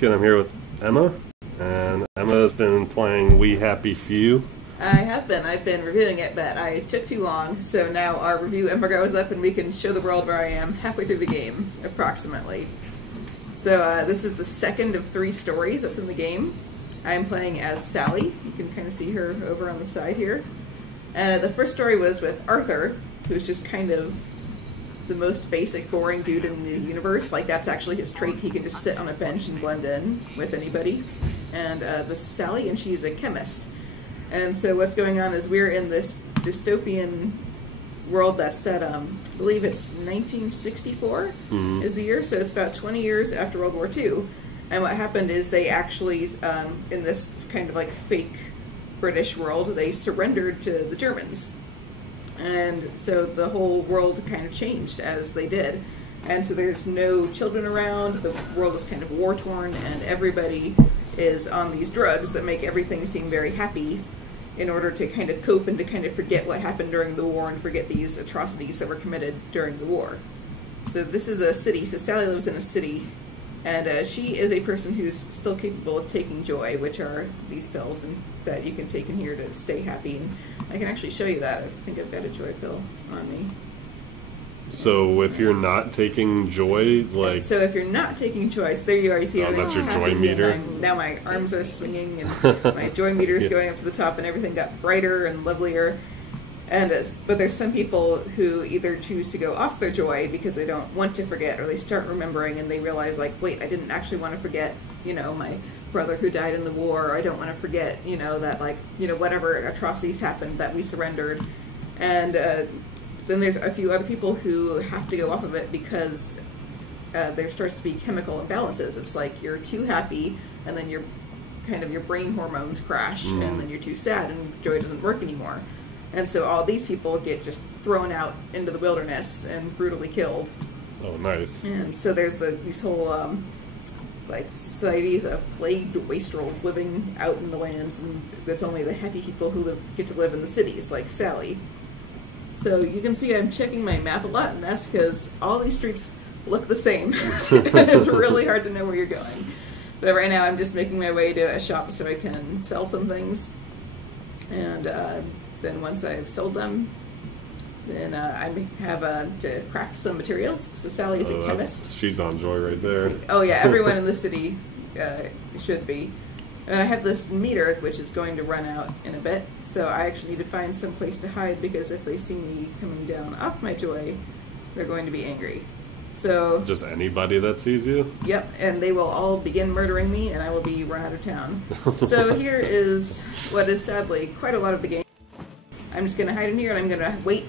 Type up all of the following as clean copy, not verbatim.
And I'm here with Emma, and Emma has been playing We Happy Few. I have been. I've been reviewing it, but I took too long, so now our review embargo is up and we can show the world where I am halfway through the game, approximately. So this is the second of 3 stories that's in the game. I'm playing as Sally. You can kind of see her over on the side here. The first story was with Arthur, who's just kind of the most basic, boring dude in the universe. Like, that's actually his trait. He can just sit on a bench and blend in with anybody. And this is Sally, and she's a chemist. And so what's going on is we're in this dystopian world that's set, I believe it's 1964 is the year, so it's about 20 years after World War II. And what happened is they actually, in this kind of like fake British world, they surrendered to the Germans. And so the whole world kind of changed as they did. And so there's no children around, the world is kind of war-torn, and everybody is on these drugs that make everything seem very happy in order to kind of cope and to kind of forget what happened during the war and forget these atrocities that were committed during the war. So this is a city, so Sally lives in a city, and she is a person who's still capable of taking joy, which are these pills and that you can take in here to stay happy. And I can actually show you that. I think I've got a joy pill on me. So if you're not taking joy, like... So if you're not taking joy, so there you are, you see everything. That's your joy meter? Now my arms are swinging and my joy meter is going up to the top and everything got brighter and lovelier. But there's some people who either choose to go off their joy because they don't want to forget, or they start remembering and they realize, like, wait, I didn't actually want to forget, you know, my brother who died in the war, or I don't want to forget, you know, that, like, you know, whatever atrocities happened that we surrendered. And then there's a few other people who have to go off of it because there starts to be chemical imbalances. It's like you're too happy, and then your brain hormones crash, and then you're too sad, and joy doesn't work anymore. And so all these people get just thrown out into the wilderness and brutally killed. Oh, nice. And so there's these whole like societies of plagued wastrels living out in the lands, and that's only the happy people who get to live in the cities, like Sally. So you can see I'm checking my map a lot, and that's because all these streets look the same. It's really hard to know where you're going. But right now I'm just making my way to a shop so I can sell some things. And then once I've sold them, then I have to craft some materials. So Sally is a chemist. She's on joy right there. Oh yeah, everyone in the city should be. And I have this meter, which is going to run out in a bit, so I actually need to find some place to hide, because if they see me coming down off my joy, they're going to be angry. So just anybody that sees you? Yep, and they will all begin murdering me, and I will be run out of town. So here is what is sadly quite a lot of the game. I'm just going to hide in here, and I'm going to wait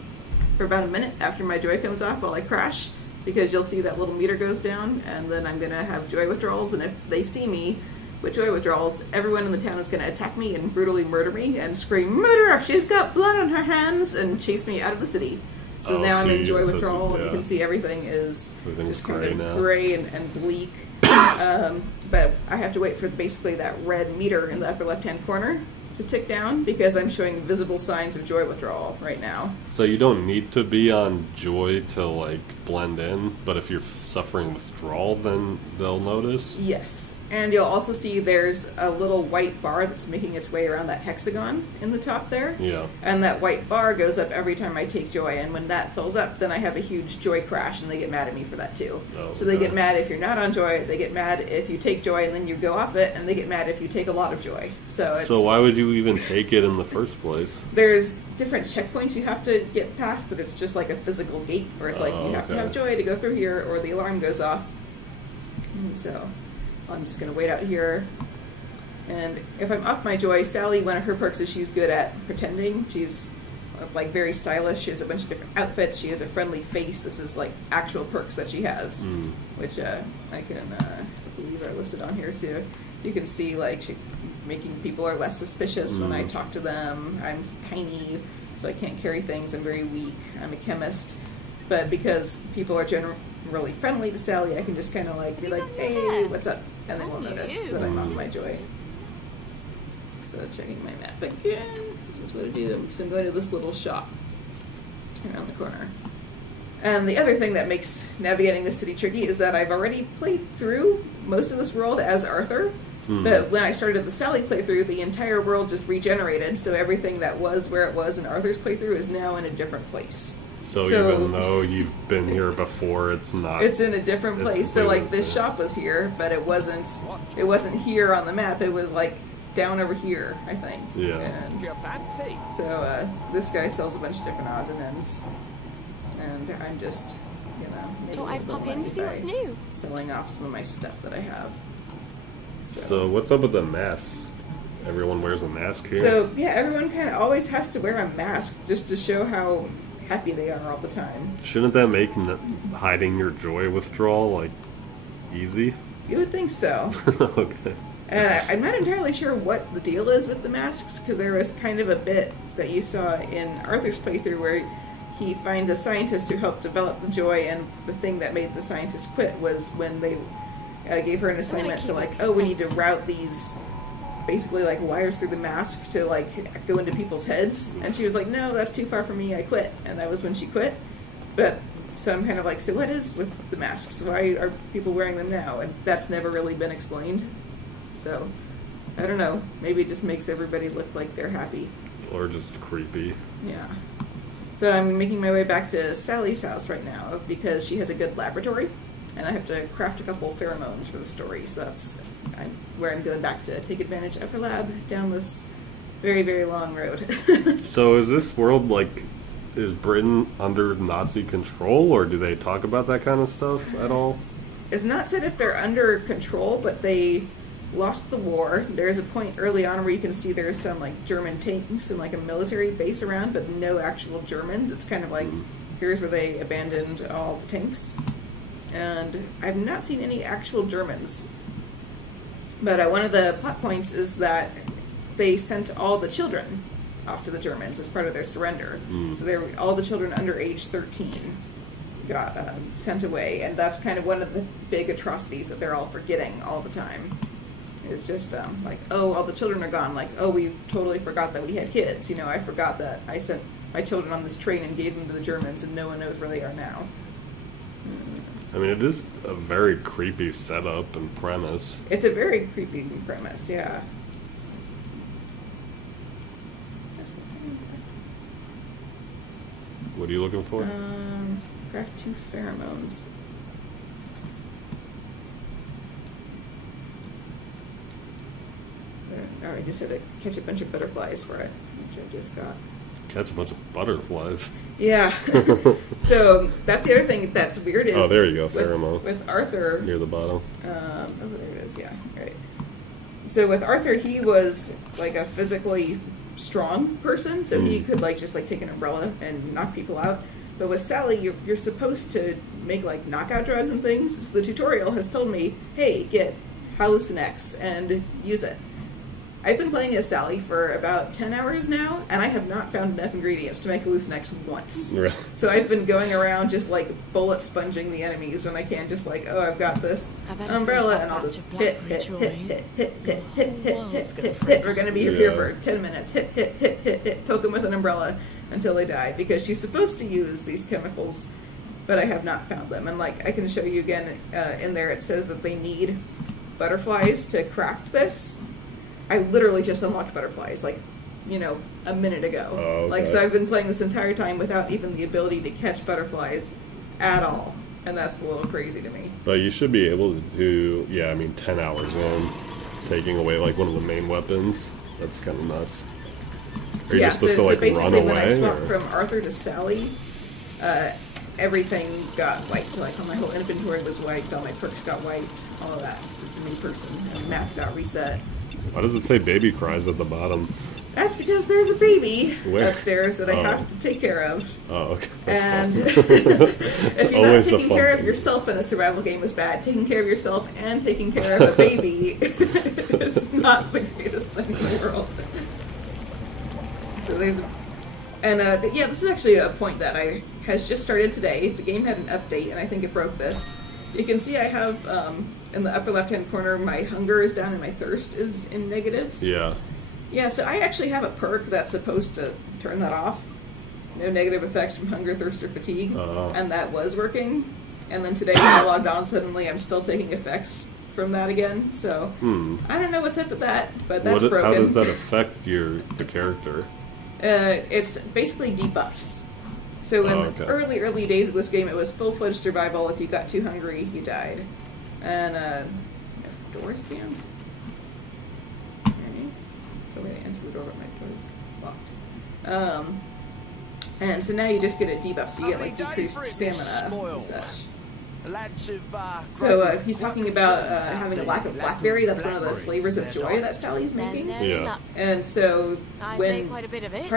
for about a minute after my joy comes off while I crash, because you'll see that little meter goes down, and then I'm going to have joy withdrawals, and if they see me with joy withdrawals, everyone in the town is going to attack me and brutally murder me and scream, "Murderer! She's got blood on her hands!" and chase me out of the city. So now I'm in joy withdrawal, and you can see everything is just kind of gray and bleak. But I have to wait for basically that red meter in the upper left-hand corner to tick down, because I'm showing visible signs of joy withdrawal right now. So you don't need to be on joy to, like, blend in, but if you're suffering withdrawal, then they'll notice? Yes. And you'll also see there's a little white bar that's making its way around that hexagon in the top there. Yeah. And that white bar goes up every time I take joy, and when that fills up, then I have a huge joy crash, and they get mad at me for that too. Oh, so they get mad if you're not on joy, they get mad if you take joy and then you go off it, and they get mad if you take a lot of joy. So why would you even take it in the first place? There's different checkpoints you have to get past, that it's just like a physical gate, where it's like you have to have joy to go through here, or the alarm goes off. And so I'm just going to wait out here. And if I'm off my joy, Sally, one of her perks is she's good at pretending. She's like very stylish. She has a bunch of different outfits. She has a friendly face. This is like actual perks that she has, which I can believe are listed on here. So you can see, like, making people are less suspicious when I talk to them. I'm tiny, so I can't carry things. I'm very weak. I'm a chemist. But because people are generally friendly to Sally, I can just kind of like be like, "Hey, what's up?" And they won't notice that I'm off my joy. So checking my map again. This is what I do. So I'm going to this little shop around the corner. And the other thing that makes navigating the city tricky is that I've already played through most of this world as Arthur. But when I started the Sally playthrough, the entire world just regenerated, so everything that was where it was in Arthur's playthrough is now in a different place. So even though you've been here before, it's not... It's in a different place. So, like, this shop was here, but it wasn't here on the map. It was, like, down over here, I think. Yeah. And so, this guy sells a bunch of different odds and ends. And I'm just, making Thought I'd pop in to see what's new. Selling off some of my stuff that I have. So what's up with the masks? Everyone wears a mask here? So, yeah, everyone kind of always has to wear a mask just to show how happy they are all the time. Shouldn't that make hiding your joy withdrawal, like, easy? You would think so. Okay. And I'm not entirely sure what the deal is with the masks, because there was kind of a bit that you saw in Arthur's playthrough where he finds a scientist who helped develop the joy, and the thing that made the scientist quit was when they gave her an assignment to, like, oh, we need to route these, basically, like, wires through the mask to, like, go into people's heads. And she was like, no, that's too far for me, I quit. And that was when she quit. But, so I'm kind of like, so what is with the masks? Why are people wearing them now? And that's never really been explained. So, I don't know. Maybe it just makes everybody look like they're happy. Or just creepy. Yeah. So I'm making my way back to Sally's house right now because she has a good laboratory. And I have to craft a couple pheromones for the story, so that's where I'm going back to take advantage of her lab down this very, very long road. So is this world, like, is Britain under Nazi control, or do they talk about that kind of stuff at all? It's not said if they're under control, but they lost the war. There's a point early on where you can see there's some, like, German tanks and, like, a military base around, but no actual Germans. It's kind of like, here's where they abandoned all the tanks. And I've not seen any actual Germans. But one of the plot points is that they sent all the children off to the Germans as part of their surrender. So all the children under age 13 got sent away. And that's kind of one of the big atrocities that they're all forgetting all the time. It's just like, oh, all the children are gone. Like, oh, we totally forgot that we had kids. I forgot that I sent my children on this train and gave them to the Germans, and no one knows where they are now. I mean, it is a very creepy setup and premise. It's a very creepy premise, yeah. What are you looking for? Craft 2 pheromones. I just had to catch a bunch of butterflies for it, which I just got. Catch a bunch of butterflies. Yeah. So that's the other thing that's weird is... Oh, there you go, pheromone. With Arthur... Near the bottom. Oh, there it is, yeah. Right. So with Arthur, he was, like, a physically strong person, so he could, like, just, like, take an umbrella and knock people out. But with Sally, you're supposed to make, like, knockout drugs and things. So the tutorial has told me, hey, get Hallucinex and use it. I've been playing as Sally for about 10 hours now, and I have not found enough ingredients to make Hallucinex once. Really? So I've been going around just, like, bullet sponging the enemies when I can, just like, oh, I've got this umbrella, and I'll just hit. We're going to be here for 10 minutes. Hit. Poke them with an umbrella until they die, because she's supposed to use these chemicals, but I have not found them. And, like, I can show you again, in there it says that they need butterflies to craft this. I literally just unlocked butterflies, like, a minute ago. Oh, okay. Like, so I've been playing this entire time without even the ability to catch butterflies at all. And that's a little crazy to me. But you should be able to do, 10 hours in, taking away, like, one of the main weapons. That's kind of nuts. Are you just supposed to, like, run away? When I swapped from Arthur to Sally, everything got wiped. Like, all my whole inventory was wiped, all my perks got wiped, all of that. It's a new person, and the map got reset. Why does it say baby cries at the bottom? That's because there's a baby Where? upstairs that I have to take care of. Oh, okay. That's and fun. If you're not taking care of yourself in a survival game is bad. Taking care of yourself and taking care of a baby is not the greatest thing in the world. So there's this is actually a point that has just started today. The game had an update, and I think it broke this. You can see I have, in the upper left-hand corner, my hunger is down and my thirst is in negatives. Yeah. Yeah, so I actually have a perk that's supposed to turn that off. No negative effects from hunger, thirst, or fatigue. And that was working. And then today when I logged on, suddenly I'm still taking effects from that again. So I don't know what's up with that, but that's broken. How does that affect the character? It's basically debuffs. So in the early days of this game, it was full-fledged survival. If you got too hungry, you died. And if doors jammed. So I'm going to enter the door, but my door is locked. And so now you just get a debuff, so you get like decreased stamina and such. So he's talking about having a lack of blackberry. That's one of the flavors of joy that Sally's making. Yeah. And so when part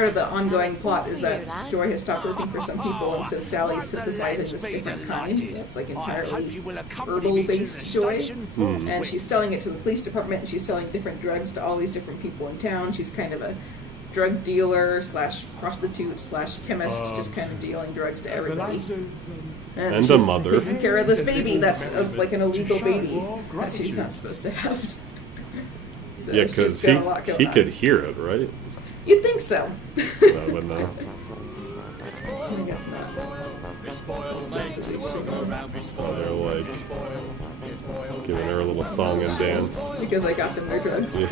of the ongoing plot is that Joy has stopped working for some people, and so Sally's synthesizing this different kind that's like entirely herbal-based joy. And she's selling it to the police department, and she's selling different drugs to all these different people in town. She's kind of a drug dealer / prostitute / chemist, just kind of dealing drugs to everybody. And a mother. Taking care of this baby that's like an illegal baby that she's not supposed to have. So yeah, because he could hear it, right? You'd think so. But no. I guess not. Oh, they're like giving her a little song and dance. Because I got them their drugs. Yeah.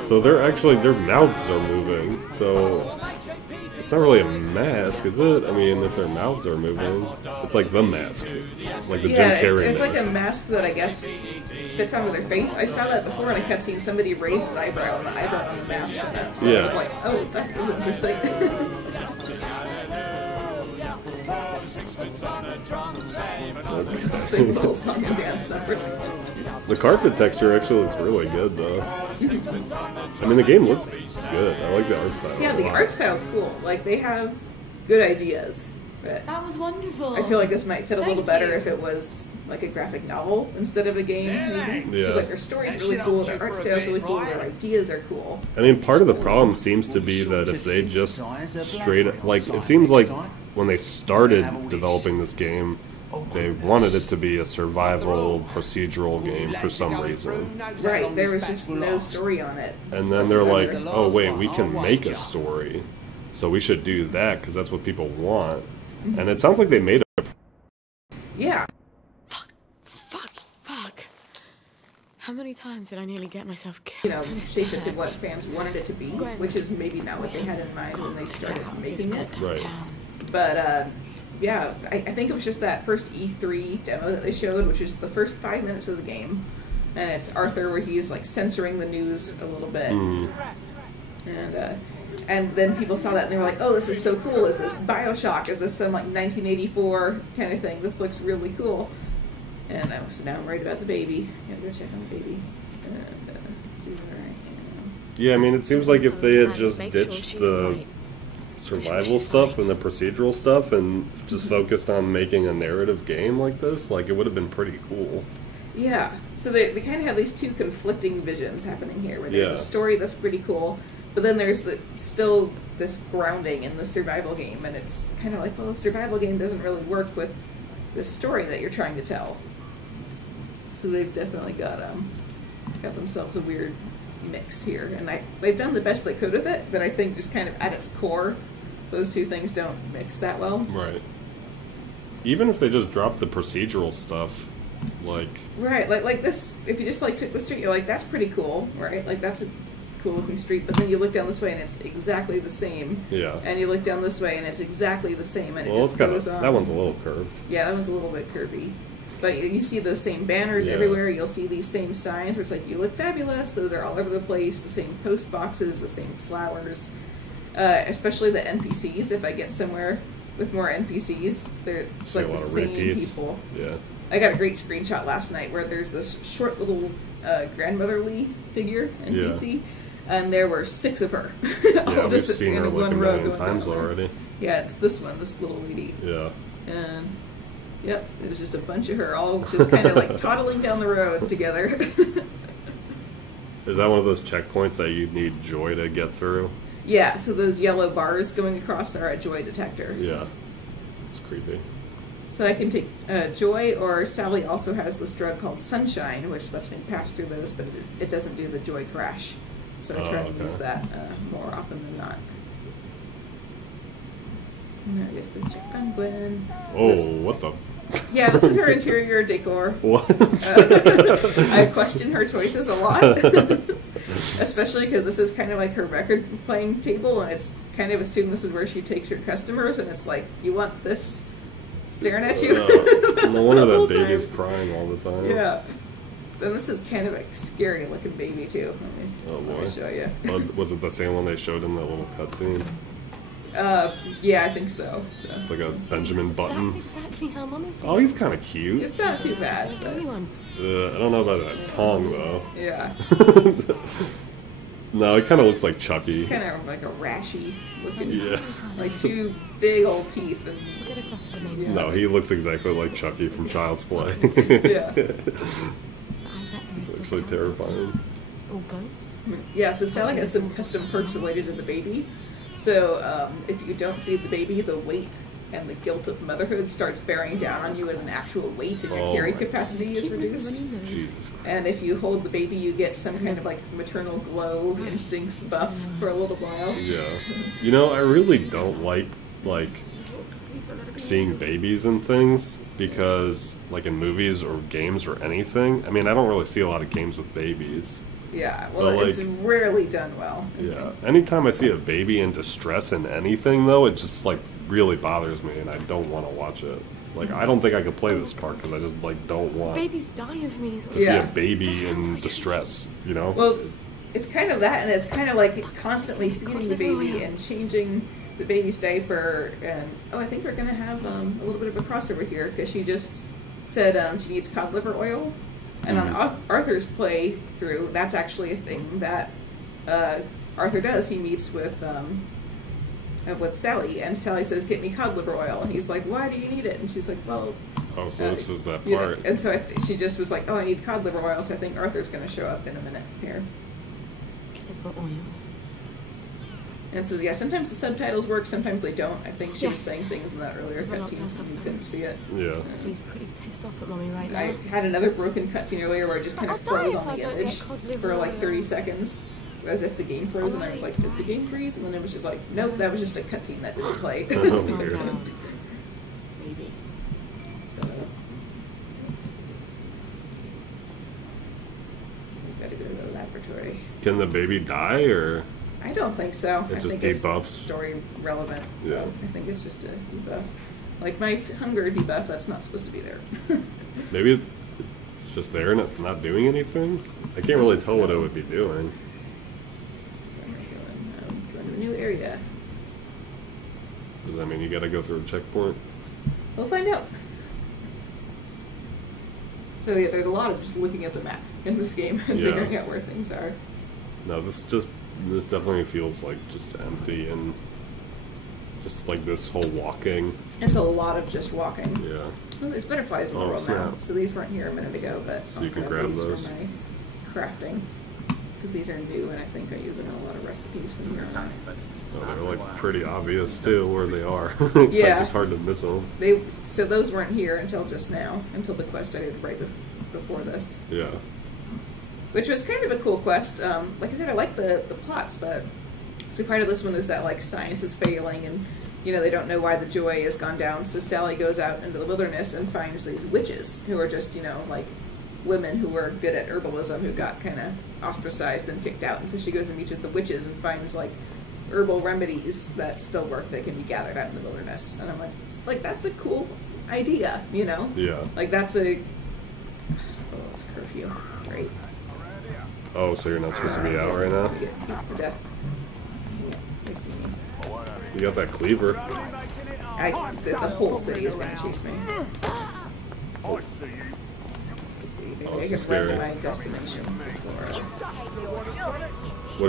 So their mouths are moving, so it's not really a mask, is it? I mean, if their mouths are moving, it's like the mask, like the Jim Carrey it's mask. like a mask that I guess fits onto their face. I saw that before, and I kept seeing somebody raise his eyebrow, and the eyebrow on the mask went up. So I was like, oh, that was interesting. Interesting little song and dance number. The carpet texture actually looks really good, though. I mean, the game looks good. I like the art style. Yeah, the art style's cool. Like, they have good ideas. But that was wonderful. I feel like this might fit a little better if it was like a graphic novel instead of a game. Yeah. So, like, their story's really cool, their art style's really cool, their ideas are cool. I mean, part of the problem seems to be that if they just straight... Like, it seems like when they started developing this game, they wanted it to be a survival procedural game for some reason. Right, there was just no story on it. And then they're like, oh wait, we can make a story, so we should do that because that's what people want. And it sounds like they made a... Yeah. Fuck. How many times did I nearly get myself killed? You know, shape it to what fans wanted it to be, which is maybe not what they had in mind when they started making it. Right. But, yeah, I think it was just that first E3 demo that they showed, which is the first 5 minutes of the game. And it's Arthur where he's, like, censoring the news a little bit. And then people saw that and they were like, oh, this is so cool. Is this Bioshock? Is this some, like, 1984 kind of thing? This looks really cool. And so now I'm worried about the baby. Gotta go check on the baby. And see where I am. Yeah, I mean, it seems like if they had just ditched the survival stuff and the procedural stuff and just focused on making a narrative game like this, like, it would have been pretty cool. Yeah, so they kind of have these two conflicting visions happening here, where there's a story that's pretty cool, but then there's still this grounding in the survival game, and it's kind of like, well, the survival game doesn't really work with this story that you're trying to tell. So they've definitely got themselves a weird mix here, and they've done the best they could with it, but I think just kind of at its core, those two things don't mix that well. Right. Even if they just drop the procedural stuff, like... Right, like this, if you just, like, took the street, you're like, that's pretty cool, right? Like, that's a cool-looking street, but then you look down this way and it's exactly the same. Yeah. And you look down this way and it's exactly the same, and well, it just goes on. That one's a little curved. Yeah, that one's a little bit curvy. But you see those same banners everywhere, you'll see these same signs where it's like, you look fabulous, those are all over the place, the same post boxes, the same flowers, especially the NPCs. If I get somewhere with more NPCs, they're like the same people. Yeah. I got a great screenshot last night where there's this short little grandmotherly figure NPC, and there were 6 of her. Yeah, we've seen her like a million times already. Yeah, it's this one, this little lady. Yeah. And yep, it was just a bunch of her, all just kind of like toddling down the road together. Is that one of those checkpoints that you need joy to get through? Yeah, so those yellow bars going across are a joy detector. Yeah, it's creepy. So I can take joy, or Sally also has this drug called Sunshine, which lets me pass through those, but it doesn't do the joy crash. So I try to use that more often than not. I'm gonna get the check on Gwen. Oh, what the? Yeah, this is her interior decor. What? I question her choices a lot. Especially because this is kind of like her record playing table, and it's kind of assumed this is where she takes her customers, and it's like, you want this staring at you? No wonder the whole that baby's time. crying all the time. Yeah. And this is kind of a scary looking baby, too. Oh, boy. Let me show you. Was it the same one they showed in the little cutscene? Yeah, I think so. Like a Benjamin Button. That's exactly how Mummy feels. Oh, he's kind of cute. It's not too bad, Give but me one. I don't know about that tongue, though. yeah. No, it kind of looks like Chucky. It's kind of like a rashy looking, Yeah. like two big old teeth. And, We'll get across to the main Yeah. room. No, he looks exactly like Chucky from Child's Play. yeah. I bet there is It's still actually cats out terrifying. there. Or goats. Yeah, so Sally has some custom perks related to the baby. So if you don't feed the baby, the weight and the guilt of motherhood starts bearing down on you as an actual weight, and your Oh carry my capacity is Keep reduced. running those. Jesus Christ. And if you hold the baby, you get some kind of like maternal glow, instincts buff for a little while. Yeah. You know, I really don't like seeing babies and things because, like in movies or games or anything, I mean, I don't really see a lot of games with babies. Yeah, well, But, it's rarely done well. Yeah. Anytime I see a baby in distress in anything, though, it just, like, really bothers me and I don't want to watch it. Like, I don't think I could play this part because I just, like, don't want Babies die of measles. to see Yeah. a baby in distress, you know? Well, it's kind of that, and it's kind of like constantly feeding the baby and changing the baby's diaper. And I think we're gonna have a little bit of a crossover here because she just said she needs cod liver oil, and on Arthur's playthrough, that's actually a thing that Arthur does. He meets with Sally, and Sally says, "Get me cod liver oil," and he's like, "Why do you need it?" And she's like, "Well." Oh, so this is that You know, part. and so she just was like, "Oh, I need cod liver oil," so I think Arthur's going to show up in a minute here. Liver oil. And so, yeah, sometimes the subtitles work, sometimes they don't. I think she was Yes. saying things in that earlier Develop cutscene does have and you some. couldn't see it. Yeah. He's pretty pissed off at Mummy right now. I had another broken cutscene earlier where it just kind of I'll die froze if on I the don't image get cod liver for like oil. 30 seconds, as if the game froze, and I was like, did the game freeze? And then it was just like, nope, that was just a cutscene that didn't play. Let's Oh, calm weird. down. Maybe. So, let's see. We've got to go to the laboratory. Can the baby die, or? I don't think so. It I just think it's debuffs? story relevant. So Yeah. I think it's just a debuff. Like my hunger debuff, that's not supposed to be there. Maybe it's just there and it's not doing anything? I can't really tell what it would be doing. Going to a new area. Does that mean you gotta go through a checkpoint? We'll find out. So yeah, there's a lot of just looking at the map in this game and Yeah. figuring out where things are. No, this definitely feels like just empty and just like this whole walking. It's a lot of just walking. Yeah. Oh, there's butterflies in the Oh, world now. snap. So these weren't here a minute ago, but So you can grab these those. for my crafting. Because these are new, and I think I use them in a lot of recipes from here on. Oh, they're like pretty obvious too where they are. Yeah. Like, it's hard to miss them. So those weren't here until just now, until the quest I did right before this. Yeah. Which was kind of a cool quest. Like I said, I like the plots, but so part of this one is that like science is failing, and they don't know why the joy has gone down. So Sally goes out into the wilderness and finds these witches who are just like women who were good at herbalism who got kind of ostracized and kicked out. And so she goes and meets with the witches and finds like herbal remedies that still work that can be gathered out in the wilderness. And I'm like that's a cool idea, Yeah. Like that's a it's curfew, right? Oh, so you're not supposed to be out right now? I'm gonna get beat to death. Yeah, they see me. You got that cleaver. The whole city is gonna chase me. Let's see, maybe Oh, I this can is run to scary. my destination before. What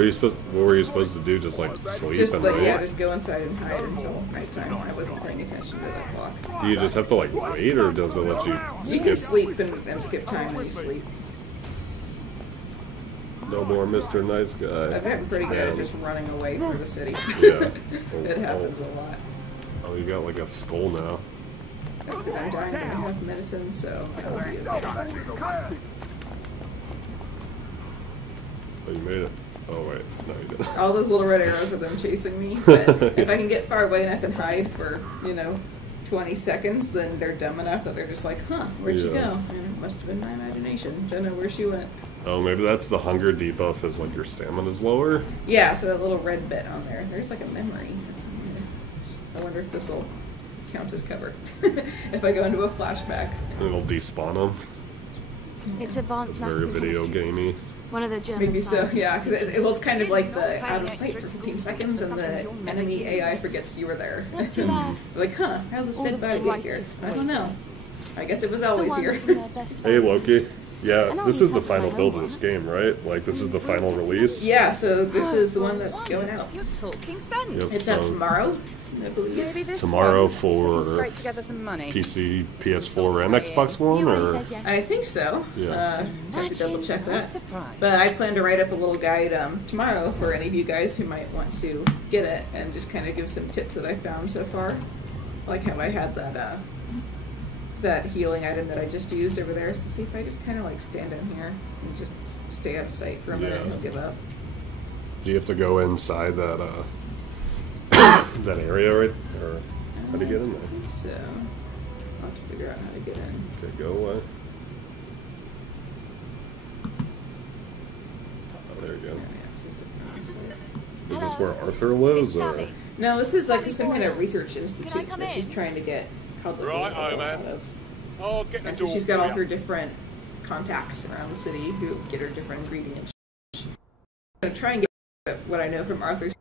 were you supposed to do? Just like sleep Just and like wait? just go inside and hide until nighttime. I wasn't paying attention to the clock. Do you just have to like wait, or does it let you You can skip? sleep and skip time when you sleep. No more Mr. Nice Guy. I've gotten pretty good at Man. just running away through the city. Yeah. It happens a lot. Oh, you got like a skull now. That's because I'm dying, but I have medicine, so I'll be okay. Oh, you made it. Oh wait, no you didn't. All those little red arrows are them chasing me, but if I can get far away enough and hide for, 20 seconds, then they're dumb enough that they're just like, huh, where'd she Yeah. go? And it must have been my imagination. Don't know where she went. Oh, maybe that's the hunger debuff is like your stamina's lower? Yeah, so that little red bit on there. There's like a memory. I wonder if this will count as cover. If I go into a flashback. It'll despawn them. It's advanced It's maths very and video chemistry. gamey. One of the German Maybe so, scientists yeah, because teaching it was kind of like the Playing out of sight extra for school 15 because seconds, of and something the you'll never enemy use. AI forgets you were there. Not too bad. Like, huh, how did this All dead the body get here? brightest I don't know. boys. I guess it was The always ones here. from their best Hey, families. Loki. Yeah, And this I'll is the use that final for my build of homework. this game, right? Like, this is the final release? Yeah, so this is the one that's going Once, out. You're talking sense. Yep, It's out so tomorrow, I believe. Maybe this Tomorrow once we for can scrape together some money. PC, PS4, and Xbox One, You already or? said yes. I think so. Yeah. Have to double check What a that. surprise. But I plan to write up a little guide tomorrow for any of you guys who might want to get it, and just kind of give some tips that I found so far. Like how I had that that healing item that I just used over there. So see if I just kind of like stand in here and just stay out of sight for a minute, and Yeah. he'll give up. Do you have to go inside that, that area, right? Or how do you get in there? I think so. I'll have to figure out how to get in. Okay, go away. Oh, there you go. Yeah, just a minute. Is this where Arthur lives, It's or? Sally. No, this is like Sally some kind of Boyle. research Can I institute come that she's in? trying to get called the Right, Boyle man. out of. I'll get the And so door she's got for all her you. different contacts around the city who get her different ingredients. I'm gonna try and get what I know from Arthur's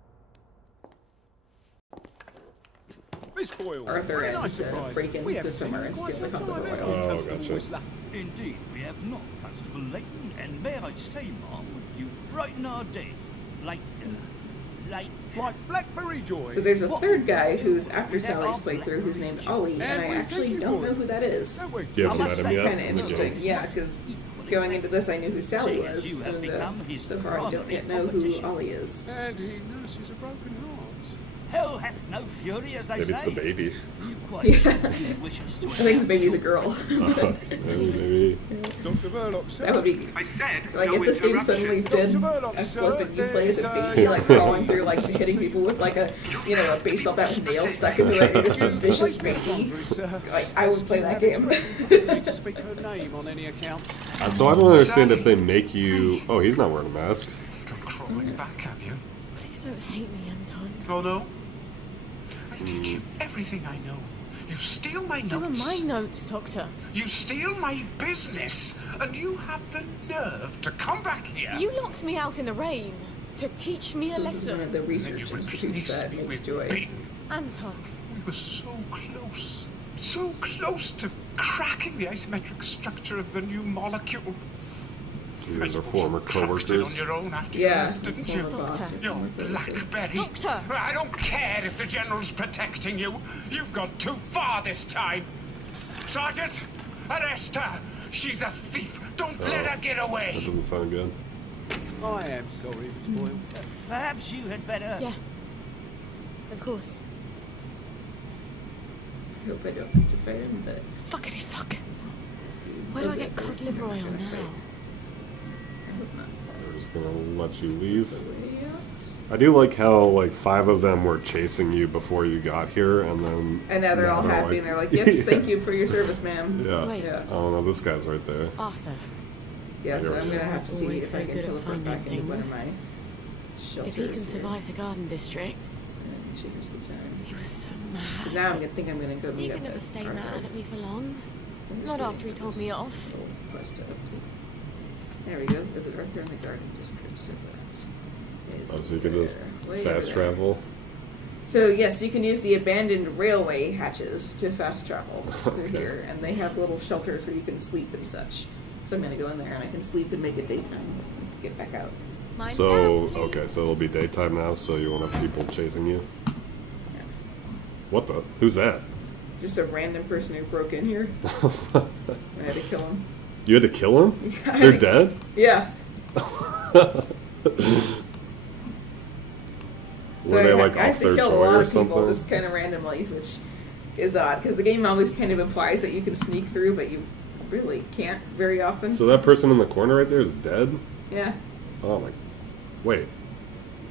Miss Boyle, Arthur what a and nice to surprise. break We into haven't seen somewhere you and in quite steal the some Constable time, have Royal. we, Oh, Constable gotcha. Whistler? Indeed, we have not, Constable Layton, and may I say, ma'am, you brighten our day, like Like Blackberry Joy. So there's a third guy who's after Sally's playthrough who's named Ollie, and I we actually thank you don't for know it. who that is. Don't we? You haven't Which is met him yet? kind of interesting, yeah, because going into this I knew who Sally Seeing as was, you have and become his so far I don't yet know who prominent Ollie is. And he nurses a broken heart. hell hath no fury, as they Maybe say. it's the baby. You quite Yeah. simply wish us to I think the baby's a girl. Maybe. Dr. Verloc, sir. That would be I said like no if this game interruption. suddenly did Dr. Verloc, a sir, flip and you play as a there's, baby, like crawling through, like hitting people with like a, you know, a baseball bat with nails stuck into it, and just a vicious baby. Boundaries, sir. Like I would play that You game. haven't need to speak her name on any account. So I don't understand if they make you... Oh, he's not wearing a mask. Come crawling back, have you? Please don't hate me, Anton. Oh no? I teach you everything I know. You steal my They were notes. my notes, Doctor. You steal my business, and you have the nerve to come back here. You locked me out in the rain to teach me a This is one lesson. of the And research you institutes replace that me makes with Joy. Bing. Anton, We were so close to cracking the isometric structure of the new molecule. You I guys are suppose former you cracked it co-workers. on your own after Yeah, you left, didn't you? former boss, Doctor. Your former co-worker. Blackberry. Doctor! I don't care if the General's protecting you. You've gone too far this time. Sergeant, arrest her. She's a thief. Don't let her get That away. doesn't sound good. I am sorry, Miss Boyle. Perhaps you had better... yeah. Of course. I hope I don't have to fight him, but Fuckity fuck. Where do I get cod liver oil now? I hope not. They're just gonna let you Is leave. the way out? I do like how, like, 5 of them were chasing you before you got here, and then... And now they're all happy and they're like, yes, thank you for your service, ma'am. Yeah. Wait. Yeah. Oh, no, this guy's right there. Arthur, Yeah, so I'm gonna have to see Always if so I can good at teleport finding back into one of things. my shelters. if he can here. survive the garden district, And cheers the time. he was so mad. So now I'm gonna think I'm gonna go He meet could up never with stay Arthur. mad at me for long. I'm just Not waiting after he for told this me off. little quest to update. There we go. Visit Arthur in the garden district. So that is Oh, so you can just way fast over there. travel. So yes, you can use the abandoned railway hatches to fast travel through Okay. here, and they have little shelters where you can sleep and such. So I'm gonna go in there and I can sleep and make it daytime and get back out. Mind So, now, okay, please. so it'll be daytime now, so you won't have people chasing you. Yeah. What the? Who's that? Just a random person who broke in here. I had to kill him. You had to kill them? Yeah. They're dead? Yeah. Were they, like, I have off to their kill a joy lot or of people something? just kind of randomly, which is odd because the game always kind of implies that you can sneak through, but you really can't very often. So that person in the corner right there is dead? Yeah. Oh my... Wait.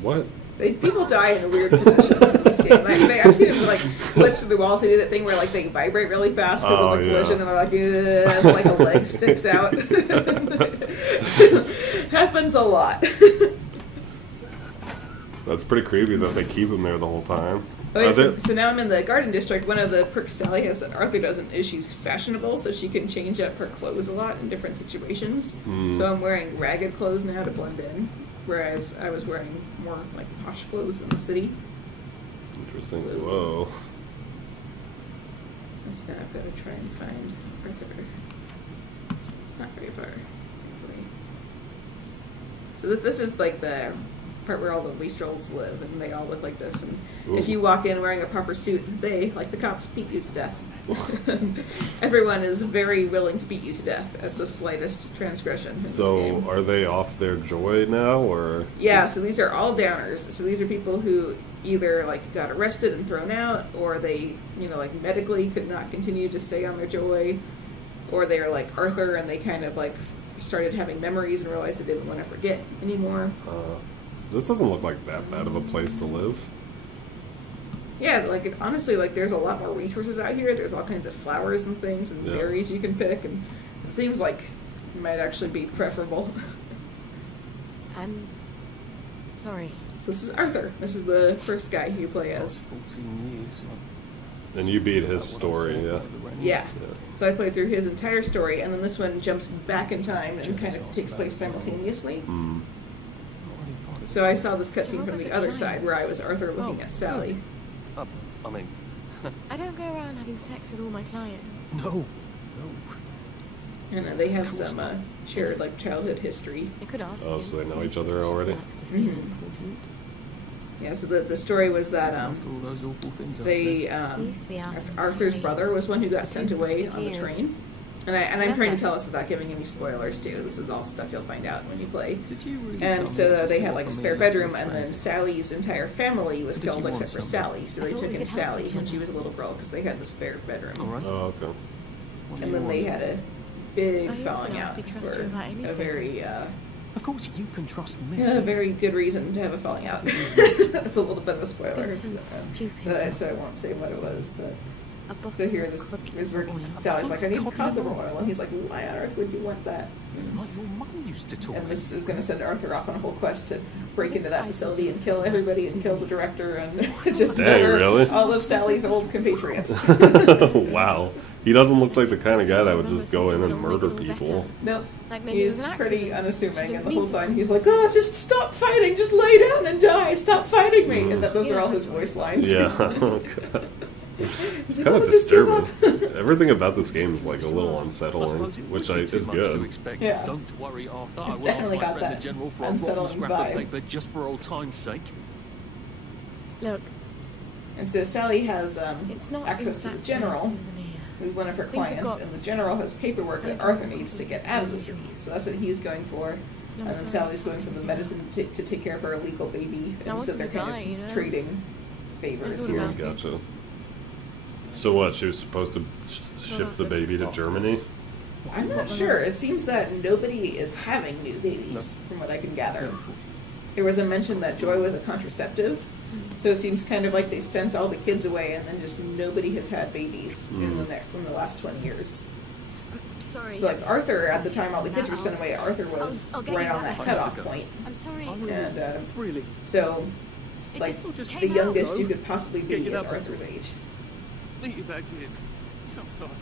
What? People die in weird positions in this game. I've seen them like flip through the walls. They do that thing where like they vibrate really fast because of the collision, and they're like, and like a leg sticks out. Happens a lot. That's pretty creepy that they keep him there the whole time. Okay, so now I'm in the Garden District. One of the perks Sally has that Arthur doesn't is she's fashionable, so she can change up her clothes a lot in different situations. So I'm wearing ragged clothes now to blend in, whereas I was wearing more like posh clothes in the city. Interesting. Whoa. So now I've got to try and find Arthur. It's not very far, thankfully. So this is like the part where all the wastrels live, and they all look like this. And if you walk in wearing a proper suit, they, like the cops, beat you to death. Everyone is very willing to beat you to death at the slightest transgression in this game. Are they off their joy now, or? Yeah, so these are all downers. So these are people who either like got arrested and thrown out, or they, like medically could not continue to stay on their joy, or they are like Arthur and they kind of like started having memories and realized they didn't want to forget anymore. This doesn't look like that bad of a place to live. Yeah, like honestly, like there's a lot more resources out here. There's all kinds of flowers and things and berries you can pick, and it seems like it might actually be preferable. I'm sorry. So this is Arthur. This is the first guy you play as. 14 years. And you beat his story, yeah. Yeah. So I played through his entire story, and then this one jumps back in time and kind of takes place simultaneously. So I saw this cutscene from the other side where I was Arthur looking at Sally. I mean... I don't go around having sex with all my clients. No. And they have some shared like childhood history. I could ask. Oh, so they know each other already? Yeah, so the story was that After all those awful things I they said. Arthur's brother was one who got sent away on the train. And I'm trying to tell us without giving any spoilers too. This is all stuff you'll find out when you play. Did you really And tell so me they to had stop like a for spare me bedroom, to and then translate? Sally's entire family was Did you killed want except for something? Sally. So they I thought took we in could help Sally each when other. she was a little girl because they had the spare bedroom. All right. Oh, okay. What do And you then they want? had a big I used to falling not out be trust for you about a anything. very Of course, you can trust me. a very good reason to have a falling out. That's a little bit of a spoiler. It's gonna sound stupid. So I won't say what it was, but. A bottle So here, of this cod is where oil. Sally's like, I need cod liver oil. And he's like, why on earth would you want that? Like your mum used to talk. And this is going to send Arthur off on a whole quest to break into that facility and kill everybody and kill the director and just Dang, murder really? all of Sally's old compatriots. Wow. He doesn't look like the kind of guy that would just go in and murder people. No, Like maybe it was he's an pretty accident. unassuming, She and didn't the mean whole to. time he's like, oh, just stop fighting, just lay down and die, stop fighting me. And those are all his voice lines. Yeah. He's like, Kind "Oh, of just give disturbing. up." Everything about this game is like a little I unsettling, suppose it which would be is too much to good. expect. Yeah. Don't worry, Arthur. It's I will definitely ask my got friend that the General for a unsettling rotten scrap vibe. of paper just for old time's sake. Look, And so Sally has it's not access to the exactly general, listen to me. who's one of her Things have clients, got- and the general has paperwork that Arthur needs to get out of the city. So that's what he's going for. No, And then sorry. Sally's going for the medicine to take care of her illegal baby. Now, And so what's they're the kind guy, of you know? trading favors I here. thought about it. Gotcha. So what? She was supposed to ship the baby to Germany? I'm not sure. It seems that nobody is having new babies, from what I can gather. There was a mention that Joy was a contraceptive, so it seems kind of like they sent all the kids away, and then just nobody has had babies in the last 20 years. Sorry. So like Arthur, at the time all the kids were sent away, Arthur was I'll get right you on that that. cutoff point. I'm sorry. And Really? so, It like, just the came out, youngest though. you could possibly Get be you is that Arthur's age. Meet you back here. Sometime.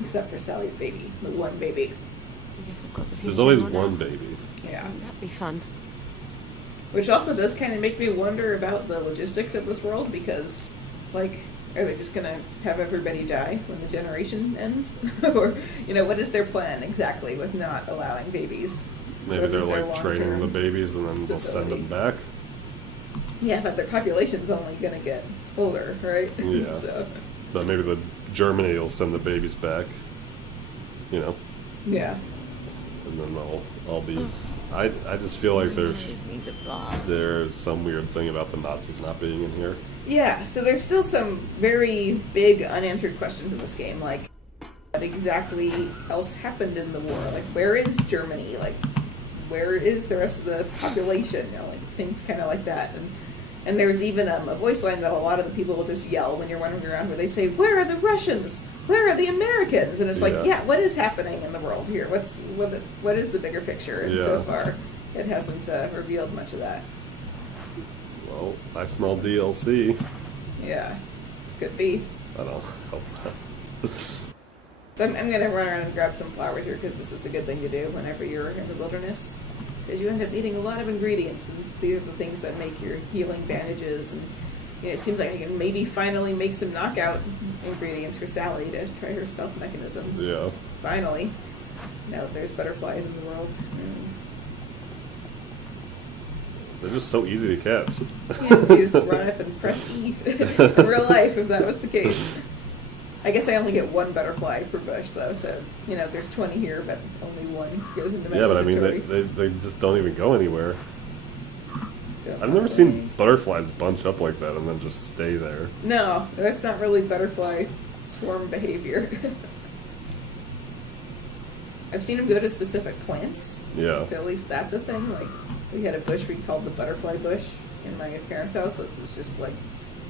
Except for Sally's baby, the one baby. I guess I've got to see There's the always general one now. baby. Yeah. That'd be fun. Which also does kind of make me wonder about the logistics of this world, because, like, are they just going to have everybody die when the generation ends? Or, what is their plan exactly with not allowing babies? Maybe What they're is their like training the long-term babies and then they'll send them stability? back. Yeah, but their population's only going to get older, right? Yeah. So, But maybe Germany will send the babies back. yeah. And then they'll all be. I just feel like Just needs a bath. there's some weird thing about the Nazis not being in here. Yeah, so there's still some very big unanswered questions in this game, like what exactly else happened in the war? Like, where is Germany? Like, where is the rest of the population? You know, like things kind of like that. And there's even a voice line that a lot of the people will just yell when you're wandering around, where they say, "Where are the Russians? Where are the Americans?" And it's like, yeah, what is happening in the world here? What is the bigger picture? And so far, it hasn't revealed much of that. Well, I smell DLC. Yeah, could be. I don't know. So I'm going to run around and grab some flowers here, because this is a good thing to do whenever you're in the wilderness. Because you end up needing a lot of ingredients, and these are the things that make your healing bandages. And you know, it seems like I can maybe finally make some knockout ingredients for Sally to try her stealth mechanisms. Yeah. Finally. Now that there's butterflies in the world. They're just so easy to catch. You just run up and press E in real life, if that was the case. I guess I only get one butterfly per bush, though, so, you know, there's 20 here, but only one goes into my inventory. But I mean, they just don't even go anywhere. I've never seen butterflies bunch up like that and then just stay there. No, that's not really butterfly swarm behavior. I've seen them go to specific plants. Yeah. So at least that's a thing. Like, we had a bush we called the butterfly bush in my parents' house that was just like,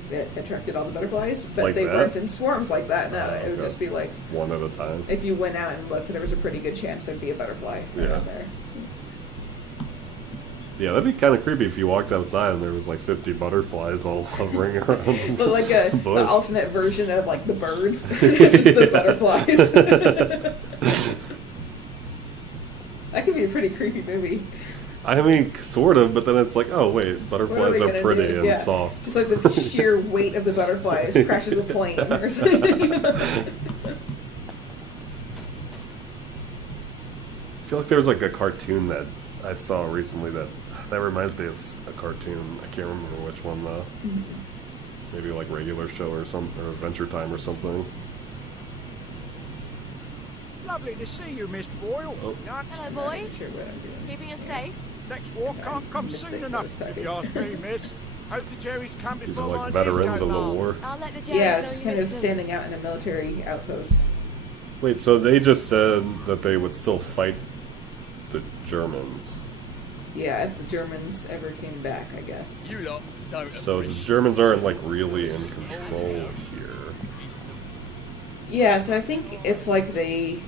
it attracted all the butterflies, but like they that? weren't in swarms like that. No, it would just be like one at a time. If you went out and looked, there was a pretty good chance there'd be a butterfly around there. Yeah, that'd be kind of creepy if you walked outside and there was like 50 butterflies all hovering around. But like the alternate version of like the birds, it's just the butterflies. That could be a pretty creepy movie. I mean, sort of, but then it's like, oh wait, butterflies are pretty and soft. Just like the sheer weight of the butterflies crashes a plane or something. I feel like there was like a cartoon that I saw recently that reminds me of a cartoon. I can't remember which one though. Maybe like Regular Show or something, or Adventure Time or something. Lovely to see you, Miss Boyle. Oh. Hello, boys. Keeping us safe? Next war can't come soon enough, if you ask me, miss. Hope the Jerry's come These are before like my veterans of the war. war. I'll let the Jerrys Yeah, know just you kind of miss them. standing out in a military outpost. Wait, so they just said that they would still fight the Germans. Yeah, if the Germans ever came back, I guess. You lot don't So the Germans aren't like really in control here. Yeah, so I think it's like they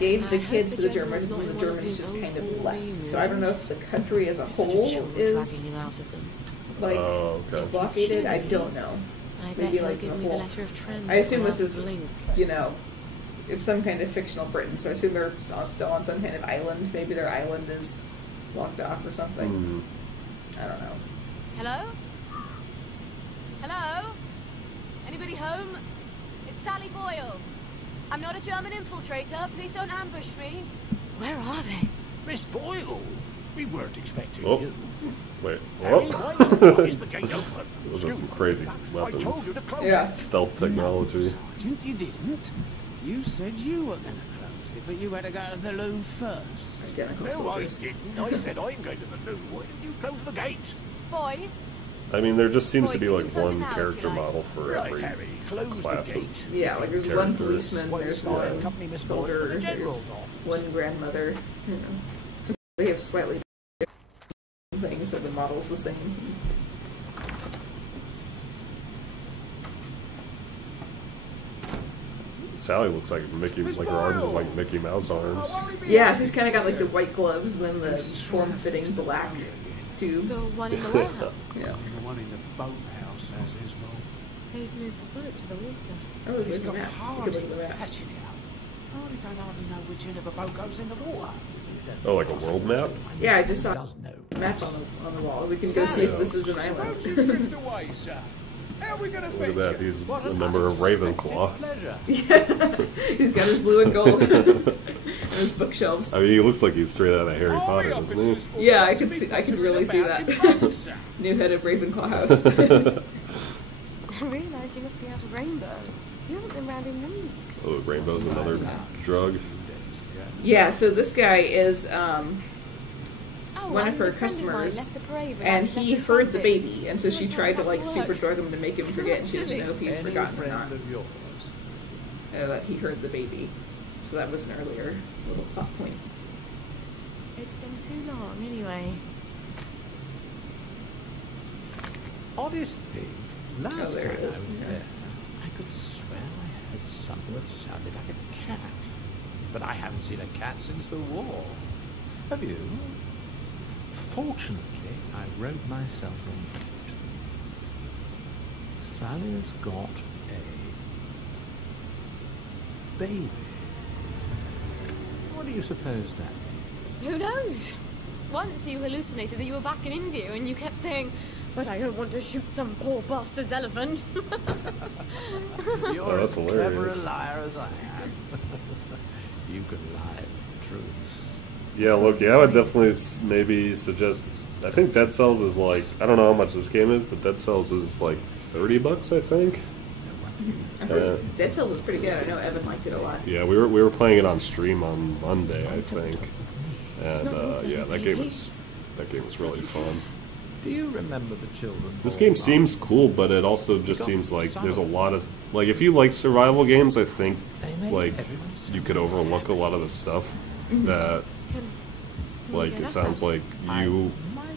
gave the kids to the Germans, and the Germans just kind of left. So I don't know if the country as a whole is like blockaded. I don't know. Maybe like the whole. I assume this is, you know, it's some kind of fictional Britain. So I assume they're still on some kind of island. Maybe their island is blocked off or something. I don't know. Hello? Hello? Anybody home? It's Sally Boyle. I'm not a German infiltrator. Please don't ambush me. Where are they? Miss Boyle, we weren't expecting Oh. you. Wait, Harry, what? why the fuck is the gate open? Those are some crazy I told weapons. you to close Yeah. it. Stealth technology. Sergeant, you didn't. You said you were going to close it, but you had to go to the loo first. Identical No, I soldiers. didn't. I said I'm going to the loo. Why didn't you close the gate? Boys? I mean, there just seems to be Boys, you like can close one it now if character you like. model for Right, every Harry, close class the of gate. Yeah, like there's one characters. policeman, Well, there's it's not one company, Miss soldier, Boyle, the there's general's office. one grandmother. You know, so they have slightly different things, but the model's the same. Sally looks like Mickey, like her arms are like Mickey Mouse arms. Yeah, she's kind of got like the white gloves and then the form-fitting black tubes. The one in the warehouse. Yeah. The one in the boathouse has his mole. They've moved the boat to the water. Oh, there's a map. You could look at the map. Patching it up. Hardly don't hardly know which end of a boat goes in the water. Oh, like a world map? Yeah, I just saw Does know. a map on the wall. We can go see if this is an Suppose you island. drift away, sir. How are we going to Look fix at that, you? he's What a an member of unexpected Ravenclaw. pleasure. Yeah, he's got his blue and gold and his bookshelves. I mean, he looks like he's straight out of Harry All Potter, the doesn't he? officers Yeah, I ought to could be see. I could pottering really see about that. in boats, sir. New head of Ravenclaw House. I realised you must be out of Rainbow. You haven't been round in weeks. Oh, Rainbow's another drug. Yeah, so this guy is Oh, one of her a friend mine customers, left the parade without and a letter he of heard the transit. baby, and so she tried to like super drug him to make him It's forget, not and she doesn't silly. know if he's Any forgotten or friend not. of yours. That he heard the baby. So that was an earlier little plot point. It's been too long, anyway. Oddest thing, last there time it I is. was Yeah. there, I could swear I heard something that sounded like a cat. But I haven't seen a cat since the war. Have you? Fortunately, I wrote myself a note. Sally's got a baby. What do you suppose that means? Who knows? Once you hallucinated that you were back in India and you kept saying, "But I don't want to shoot some poor bastard's elephant." You're Oh, that's as clever a hilarious. liar as I am. You can lie with the truth. Yeah, look, I would definitely maybe suggest. I think Dead Cells is like, I don't know how much this game is, but Dead Cells is like $30, I think. I heard Dead Cells is pretty good. I know Evan liked it a lot. Yeah, we were playing it on stream on Monday, I think, and yeah, that game was really fun. Do you remember the children? This game seems cool, but it also just seems like there's a lot of like if you like survival games, I think like you could overlook a lot of the stuff that like it sounds like you,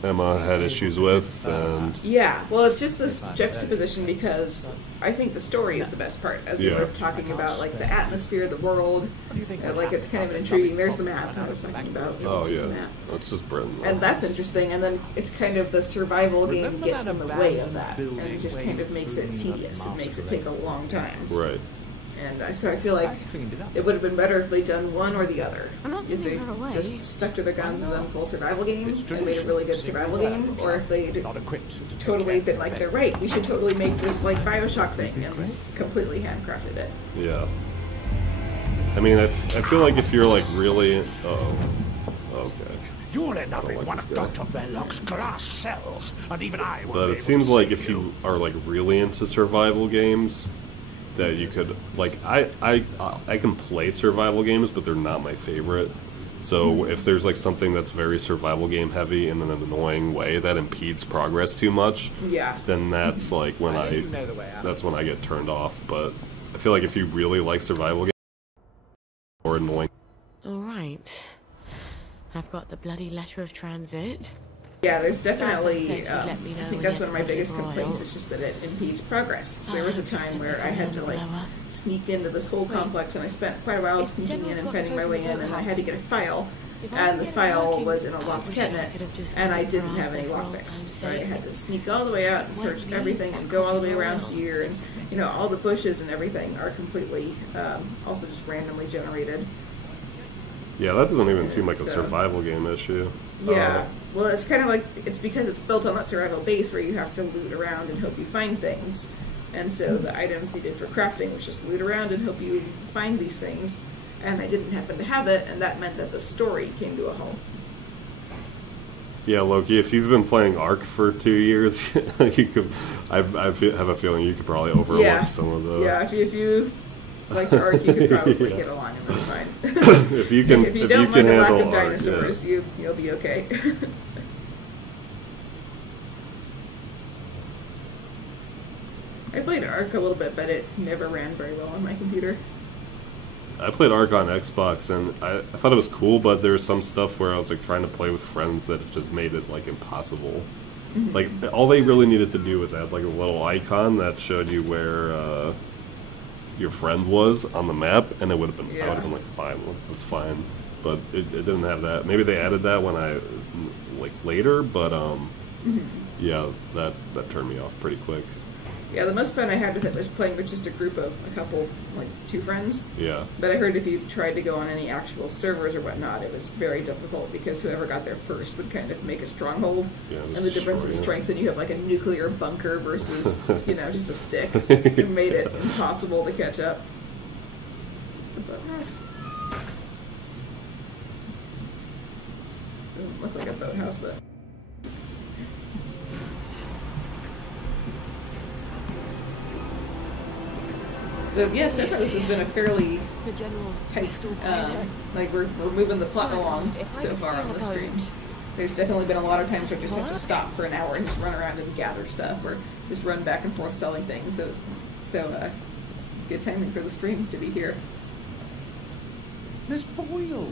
Emma, had issues with, and Yeah, well, it's just this juxtaposition because I think the story is the best part, as we Yeah. were talking about, like the atmosphere, the world, like it's kind of intriguing. There's the map I was talking about. oh the yeah, map. it's just Britain. And that's interesting, and then it's kind of the survival game gets in the way of that, and it just kind of makes it tedious. It makes it take a long time. Right. And so I feel like it would have been better if they'd done one or the other. I'm not If sending they her away. just stuck to their guns and done full survival game and made a really good survival game, or if they'd Not equipped to totally been like, they're right, we should totally make this like Bioshock thing, and completely handcrafted it. Yeah. I mean, I feel like if you're like really, oh, okay. You'll end up I don't in like one this of guy. Dr. Verloc's glass cells, and even I won't But be it able seems to like save if you are like really into survival games, that you could like I can play survival games, but they're not my favorite. So if there's like something that's very survival game heavy in an annoying way that impedes progress too much, Yeah. then that's like when I think you know the way out. that's when I get turned off. But I feel like if you really like survival games or annoying, All right. I've got the bloody letter of transit. Yeah, there's Said definitely, you'd let me know I think when that's you one of my had the biggest royal. complaints, is just that it impedes progress. So there was a time where I had to like sneak into this whole complex, and I spent quite a while If the sneaking in general's and got finding my the way photo in, and I of had to the get a file, If I and can the get it file working, was in a I locked wish I cabinet, could have just and I gone didn't for have any old lockpicks. time's So I sake. had to sneak all the way out and search Won't everything leave and go all the way that around royal. here, and you know, all the bushes and everything are completely also just randomly generated. yeah, that doesn't even seem like a So- survival game issue. Yeah. Well, it's kind of like, it's because it's built on that survival base where you have to loot around and hope you find things. And so the items needed for crafting was just loot around and hope you find these things. And I didn't happen to have it, and that meant that the story came to a halt. Yeah, Loki, if you've been playing Ark for 2 years, you could. have a feeling you could probably overlook Yeah. some of the. Yeah, if you like Ark, you could probably Yeah. get along in this fine. If you can, if you don't can mind the lack handle of Ark, dinosaurs, yeah. you'll be okay. I played Ark a little bit, but it never ran very well on my computer. I played Ark on Xbox, and I thought it was cool, but there was some stuff where I was like trying to play with friends that it just made it like impossible. Mm-hmm. Like all they really needed to do was add like a little icon that showed you where your friend was on the map, and it would have been I would have been like fine, that's fine. But it didn't have that. Maybe they added that when I like later, but yeah, that turned me off pretty quick. Yeah, the most fun I had with it was playing with just a group of a couple, like 2 friends. Yeah. But I heard if you tried to go on any actual servers or whatnot, it was very difficult because whoever got there first would kind of make a stronghold. Yeah, And the difference in destroy it. strength when you have like a nuclear bunker versus, you know, just a stick, it made it impossible to catch up. Is this the boathouse? This doesn't look like a boathouse, but... So yeah, so far this has been a fairly The general's tight, crystal pilot. like we're moving the plot Oh my along God, if I so could far steal on a the boat. stream. There's definitely been a lot of times where I just have to What? stop for an hour and just run around and gather stuff, or just run back and forth selling things. So it's good timing for the stream to be here. Miss Boyle,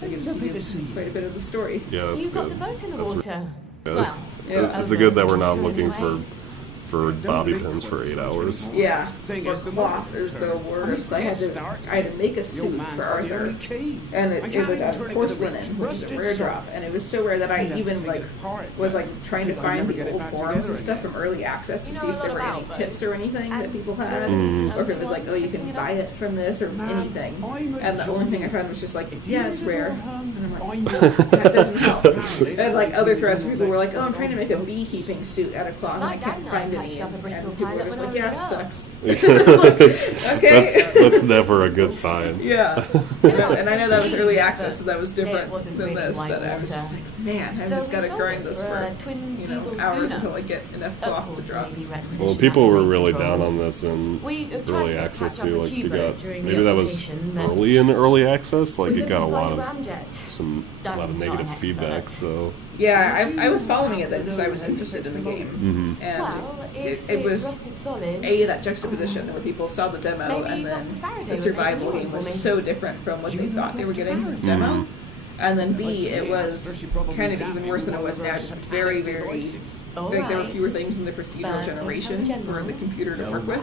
I get to see quite a bit of the story. Yeah, that's You've got good. the boat in the That's water. good. Well, Yeah. It's good that we're not over looking anyway. for bobby pins for 8 hours. Yeah, Thing or is, the cloth is the worst. I had to make a suit for Arthur, and it was out of porcelain, which is a rare drop, and it was so rare that I even was trying to find the old forums and stuff from early access to see if there were any tips or anything that people had, or if it was like, oh, you can buy it from this or anything. And the only thing I found was just like, yeah, it's rare. And I'm like, that doesn't help. And like other threads, people were like, oh, I'm trying to make a beekeeping suit out of cloth, and I can't find any. And people were just like, yeah, it sucks. Okay. That's never a good sign. Yeah. And I know that was early access, so that was different than this, but I was just like, man, I've just got to grind this for, hours until I get enough cloth to drop. Well, people were really down on this in early access too. Like you got maybe that was early in early access. Like it got a lot of negative feedback. So yeah, I was following it then because I was interested in the game, and it was that juxtaposition where people saw the demo and then the survival game was so different from what they thought they were getting in the demo. And then B, it was kind of even worse than it was now, just very, very, like there were fewer things in the procedural generation for the computer to work with.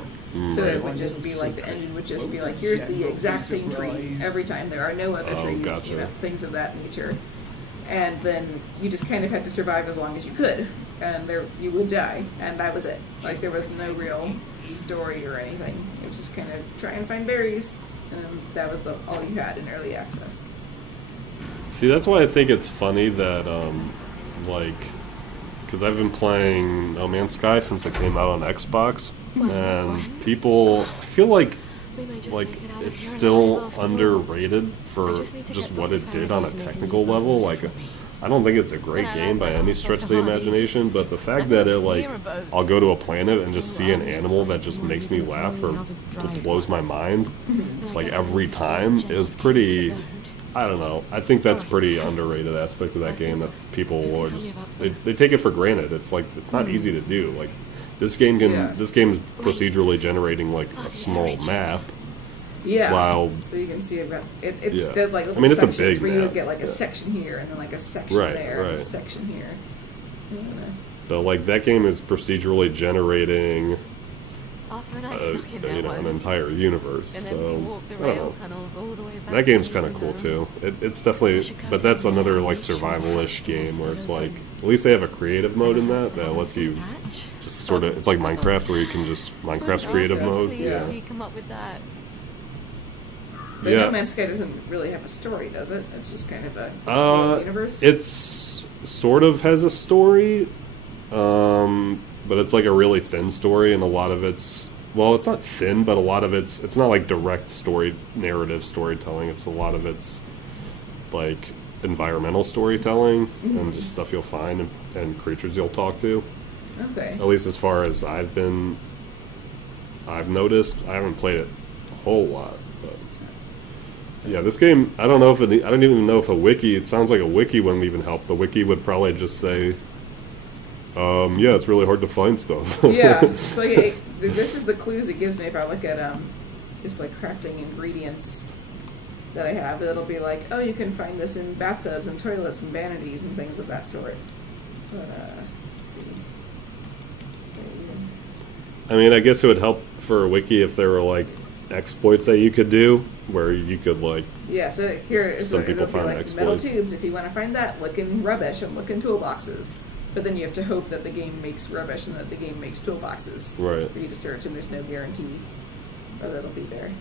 So it would just be like, the engine would just be like, here's the exact same tree every time. There are no other trees, gotcha. Things of that nature. And then you just kind of had to survive as long as you could. And you would die. And that was it. Like there was no real story or anything. It was just kind of try and find berries. And that was all you had in early access. see, that's why I think it's funny that because I've been playing No Man's Sky since it came out on Xbox, and people, I feel like it's still underrated for just what it did on a technical level. Like, I don't think it's a great game by any stretch of the imagination, but the fact that I'll go to a planet and just see an animal that just makes me laugh or blows my mind, like every time, is pretty. I don't know. I think that's pretty underrated aspect of that game that people will just they take it for granted. It's like it's not easy to do. Like this game is procedurally generating like a small map. Yeah. While, so you can see about it's there's like little it's a sections big where you map, would get like a section here and then like a section there and a section here. But like that game is procedurally generating an entire universe. So I don't know. That game's kind of cool too. It's definitely, but that's another like survival-ish game where it's like at least they have a creative mode in that lets you just sort of. It's like Minecraft where you can just Minecraft's creative mode. Yeah. Come up with that. But No Man's Sky doesn't really have a story, does it? It's just kind of a universe. It's sort of has a story, but it's like a really thin story, and a lot of it's it's not thin, but a lot of it's not like direct narrative storytelling. It's a lot of it's like environmental storytelling and just stuff you'll find and creatures you'll talk to. Okay. At least as far as I've noticed. I haven't played it a whole lot. Yeah, this game, I don't even know if a wiki, it sounds like a wiki wouldn't even help. The wiki would probably just say, yeah, it's really hard to find stuff. Yeah, it's like this is the clues it gives me if I look at just like crafting ingredients that I have. It'll be like, oh, you can find this in bathtubs and toilets and vanities and things of that sort. But, let's see. I mean, I guess it would help for a wiki if there were like exploits that you could do, where you could like so here is some people it'll be find like exploits. metal tubes. If you want to find that, look in rubbish and look in toolboxes. But then you have to hope that the game makes rubbish and that the game makes toolboxes for you to search, and there's no guarantee that it'll be there.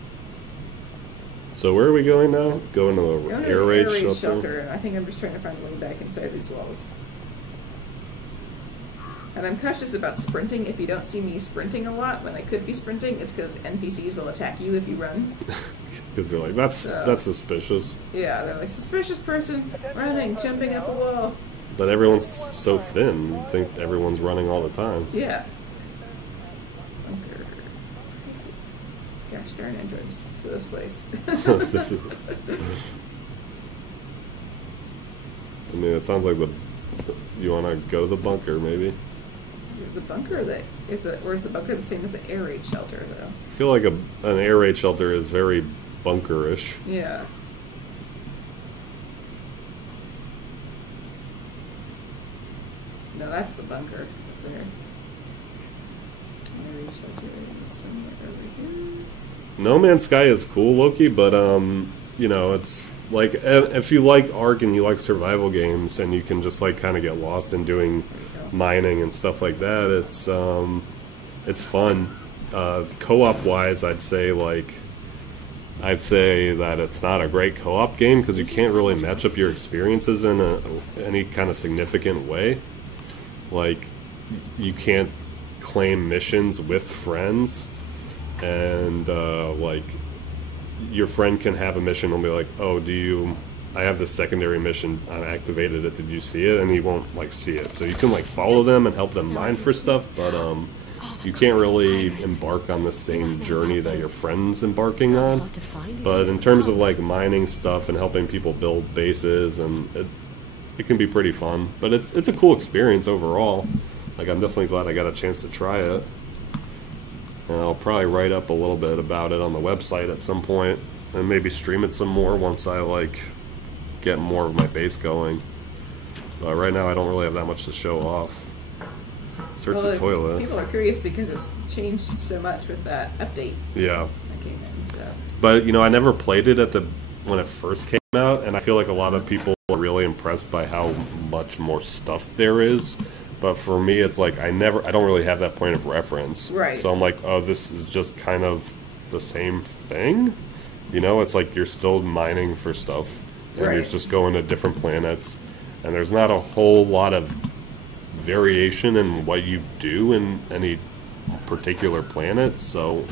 So where are we going now? Going to the air raid shelter? I think I'm just trying to find a way back inside these walls. And I'm cautious about sprinting. If you don't see me sprinting a lot when I could be sprinting, it's because NPCs will attack you if you run. Because they're like, that's suspicious. Yeah, they're like, suspicious person, running, jumping up a wall. But everyone's so thin, you think everyone's running all the time. Yeah. Bunker. Gosh darn entrance to this place. I mean, it sounds like you want to go to the bunker, maybe? The bunker or is the bunker the same as the air raid shelter, though? I feel like an air raid shelter is very bunkerish. Yeah. No, that's the bunker up there. Maybe shelter is somewhere over here. No Man's Sky is cool, Loki, but you know, it's like if you like Ark and you like survival games, and you can just like kind of get lost in doing mining and stuff like that, it's fun. Co-op wise, I'd say that it's not a great co-op game because you can't really match up your experiences in any kind of significant way. Like, you can't claim missions with friends, and like, your friend can have a mission and be like, oh, I have this secondary mission, I activated it, did you see it? And he won't like see it. So you can like follow them and help them mine for stuff, but you can't really embark on the same journey that your friend's embarking on. But in terms of like mining stuff and helping people build bases, and it can be pretty fun. But it's a cool experience overall. Like, I'm definitely glad I got a chance to try it. And I'll probably write up a little bit about it on the website at some point, and maybe stream it some more once I like get more of my base going. But right now I don't really have that much to show off. Search the toilet. People are curious because it's changed so much with that update. Yeah. That came in, so. But you know, I never played it when it first came out, and I feel like a lot of people are really impressed by how much more stuff there is. But for me, it's like I don't really have that point of reference. Right. So I'm like, oh, this is just kind of the same thing. You know, it's like you're still mining for stuff, and you're just going to different planets, and there's not a whole lot of variation in what you do in any particular planet. So,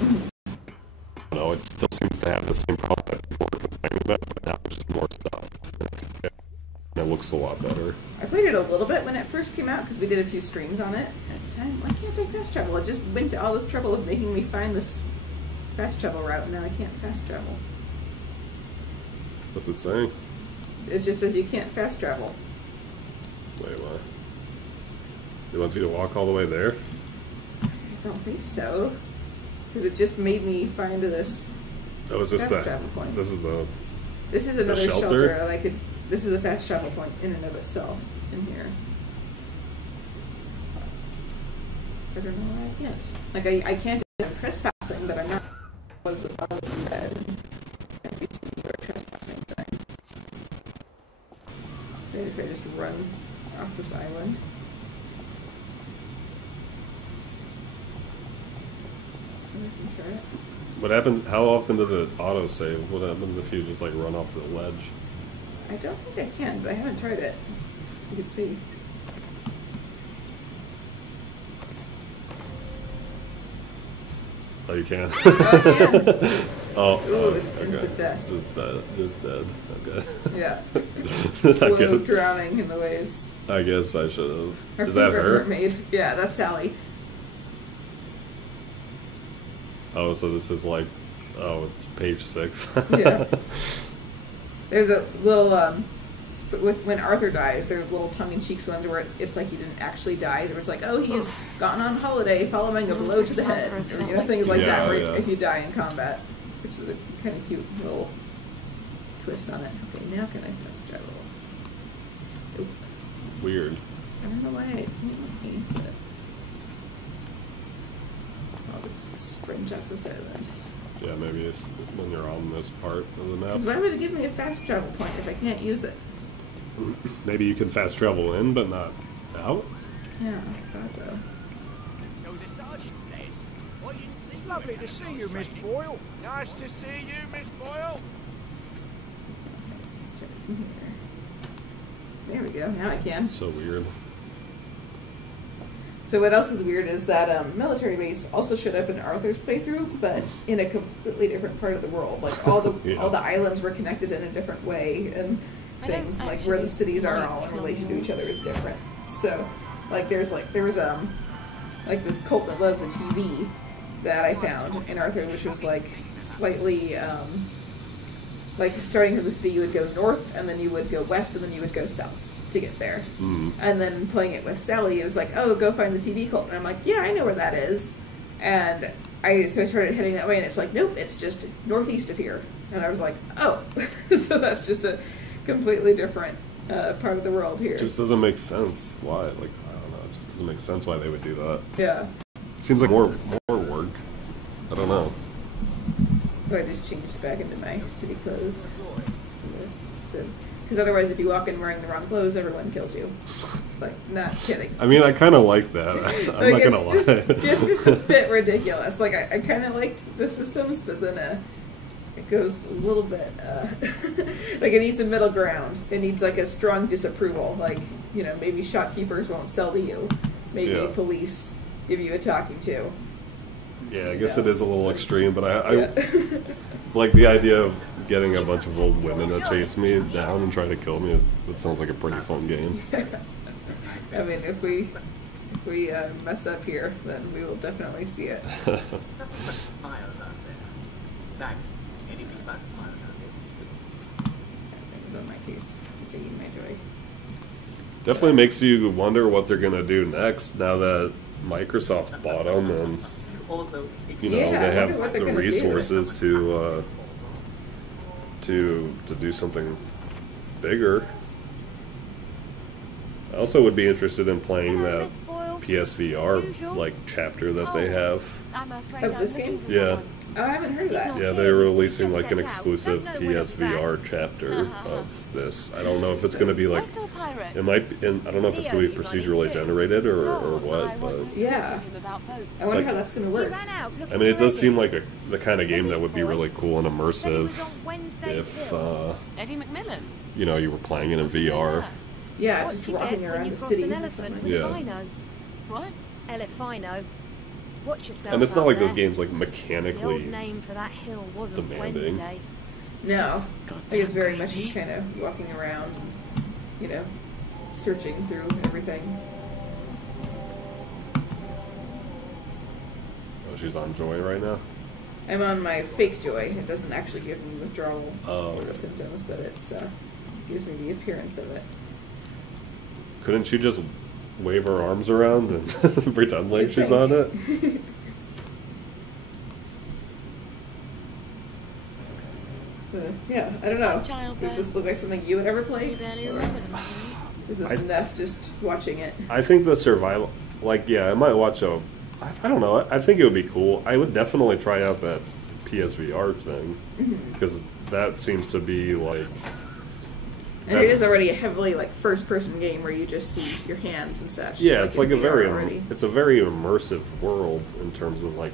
you know, it still seems to have the same problem that people are complaining about, but now there's just more stuff. And it's okay. And it looks a lot better. I played it a little bit when it first came out because we did a few streams on it at the time. Why can't I fast travel? It just went to all this trouble of making me find this fast travel route, and now I can't fast travel. What's it saying? It just says you can't fast travel. Wait, what? It wants you to walk all the way there? I don't think so. Because it just made me find this fast travel point. This is another shelter shelter that I could... This is a fast travel point in and of itself in here. I don't know why I can't. Like, I can't do trespassing, but I'm not... Was the problem in bed? And we see your trespassing signs. So maybe if I just run off this island. What happens? How often does it auto-save? What happens if you just like run off the ledge? I don't think I can, but I haven't tried it. You can see. Oh, you can. Oh, I can. Oh, it's instant death. Just dead. Okay. Yeah. Slow drowning in the waves. I guess I should have. Our Is that favorite her? mermaid. Yeah, that's Sally. Oh, so this is like, it's page 6. Yeah. There's a little, when Arthur dies, there's little tongue-in-cheek ones where it's like he didn't actually die, where it's like, oh, he's gone on holiday following a blow to the head, or things like that, where if you die in combat, which is a kind of cute little twist on it. Okay, now can I fast travel? Oop. Weird. I don't know why it didn't let me, but I'll just sprint off this island. Yeah, maybe it's when you're on this part of the map. Because why would it give me a fast travel point if I can't use it? Maybe you can fast travel in, but not out? Yeah, it's odd though. So the sergeant says, I didn't see you. Lovely to see you, Miss Boyle. Nice to see you, Miss Boyle. Let's check in here. There we go, now I can. So weird. So what else is weird is that military base also showed up in Arthur's playthrough, but in a completely different part of the world. Like all the all the islands were connected in a different way, and things like where the cities are all in relation to each other is different. So, like there was like this cult that loves a TV that I found in Arthur, which was like slightly like starting from the city, you would go north, and then you would go west, and then you would go south to get there. And then playing it with Sally, it was like, oh, go find the TV cult. And I'm like, yeah, I know where that is. And I started heading that way, and it's like, nope, it's just northeast of here. And I was like, oh, so that's just a completely different part of the world here. It just doesn't make sense. Why? Like, I don't know. It Doesn't make sense why they would do that. Yeah. Seems like more work. I don't know. So I just changed it back into my city clothes. So, because otherwise, if you walk in wearing the wrong clothes, everyone kills you. Like, not kidding. I mean, I kind of like that. I'm not gonna lie. It's just a bit ridiculous. Like, I kind of like the systems, but then it goes a little bit. Like, it needs a middle ground. It needs like a strong disapproval. Like, you know, maybe shopkeepers won't sell to you. Maybe police give you a talking to. Yeah, I guess it is a little extreme, but I like the idea of getting a bunch of old women to chase me down and try to kill me. That sounds like a pretty fun game. I mean, if we mess up here, then we will definitely see it. Things on my case. I'm taking my joy. Definitely makes you wonder what they're gonna do next now that Microsoft bought them, and you know they have the resources to do something bigger. I also would be interested in playing that PSVR like chapter that they have. Of this game? Yeah. Oh, I haven't heard of that. Yeah, they're releasing like an exclusive PSVR chapter of this. I don't know if it's going to be like it might be, and I don't know if it's going to be procedurally generated or what, but yeah, I wonder how that's going to work. I mean, it does seem like the kind of game that would be really cool and immersive if you know, you were playing it in VR. Yeah, just walking around the city or something. Yeah. What? Elefino. Watch yourself. And it's not like there. this game's like The mechanically old name for that hill wasn't demanding. Wednesday. No, I think it's very much just kind of walking around and, you know, searching through everything. Oh, she's on Joy right now? I'm on my fake joy. It doesn't actually give me withdrawal Oh. symptoms, but it's gives me the appearance of it. Couldn't she just wave her arms around and pretend like she's on it? Yeah, I don't know. Does this look like something you would ever play? Or is this enough just watching it? I think the survival, like, yeah, I might watch a, I don't know, I think it would be cool. I would definitely try out that PSVR thing, because that seems to be like... And it is already a heavily like first-person game where you just see your hands and such. Yeah, it's like a very immersive world in terms of like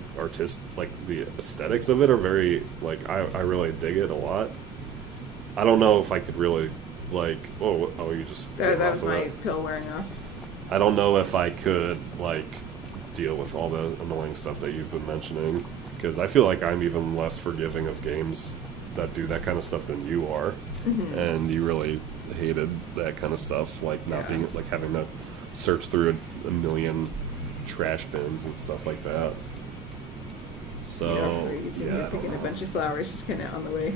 like the aesthetics of it are very like I really dig it a lot. I don't know if I could really like oh you just that was my pill wearing off. I don't know if I could like deal with all the annoying stuff that you've been mentioning, because I feel like I'm even less forgiving of games that do that kind of stuff than you are. And you really hated that kind of stuff, like not being like having to search through a million trash bins and stuff like that. So yeah, picking a bunch of flowers just kind of on the way.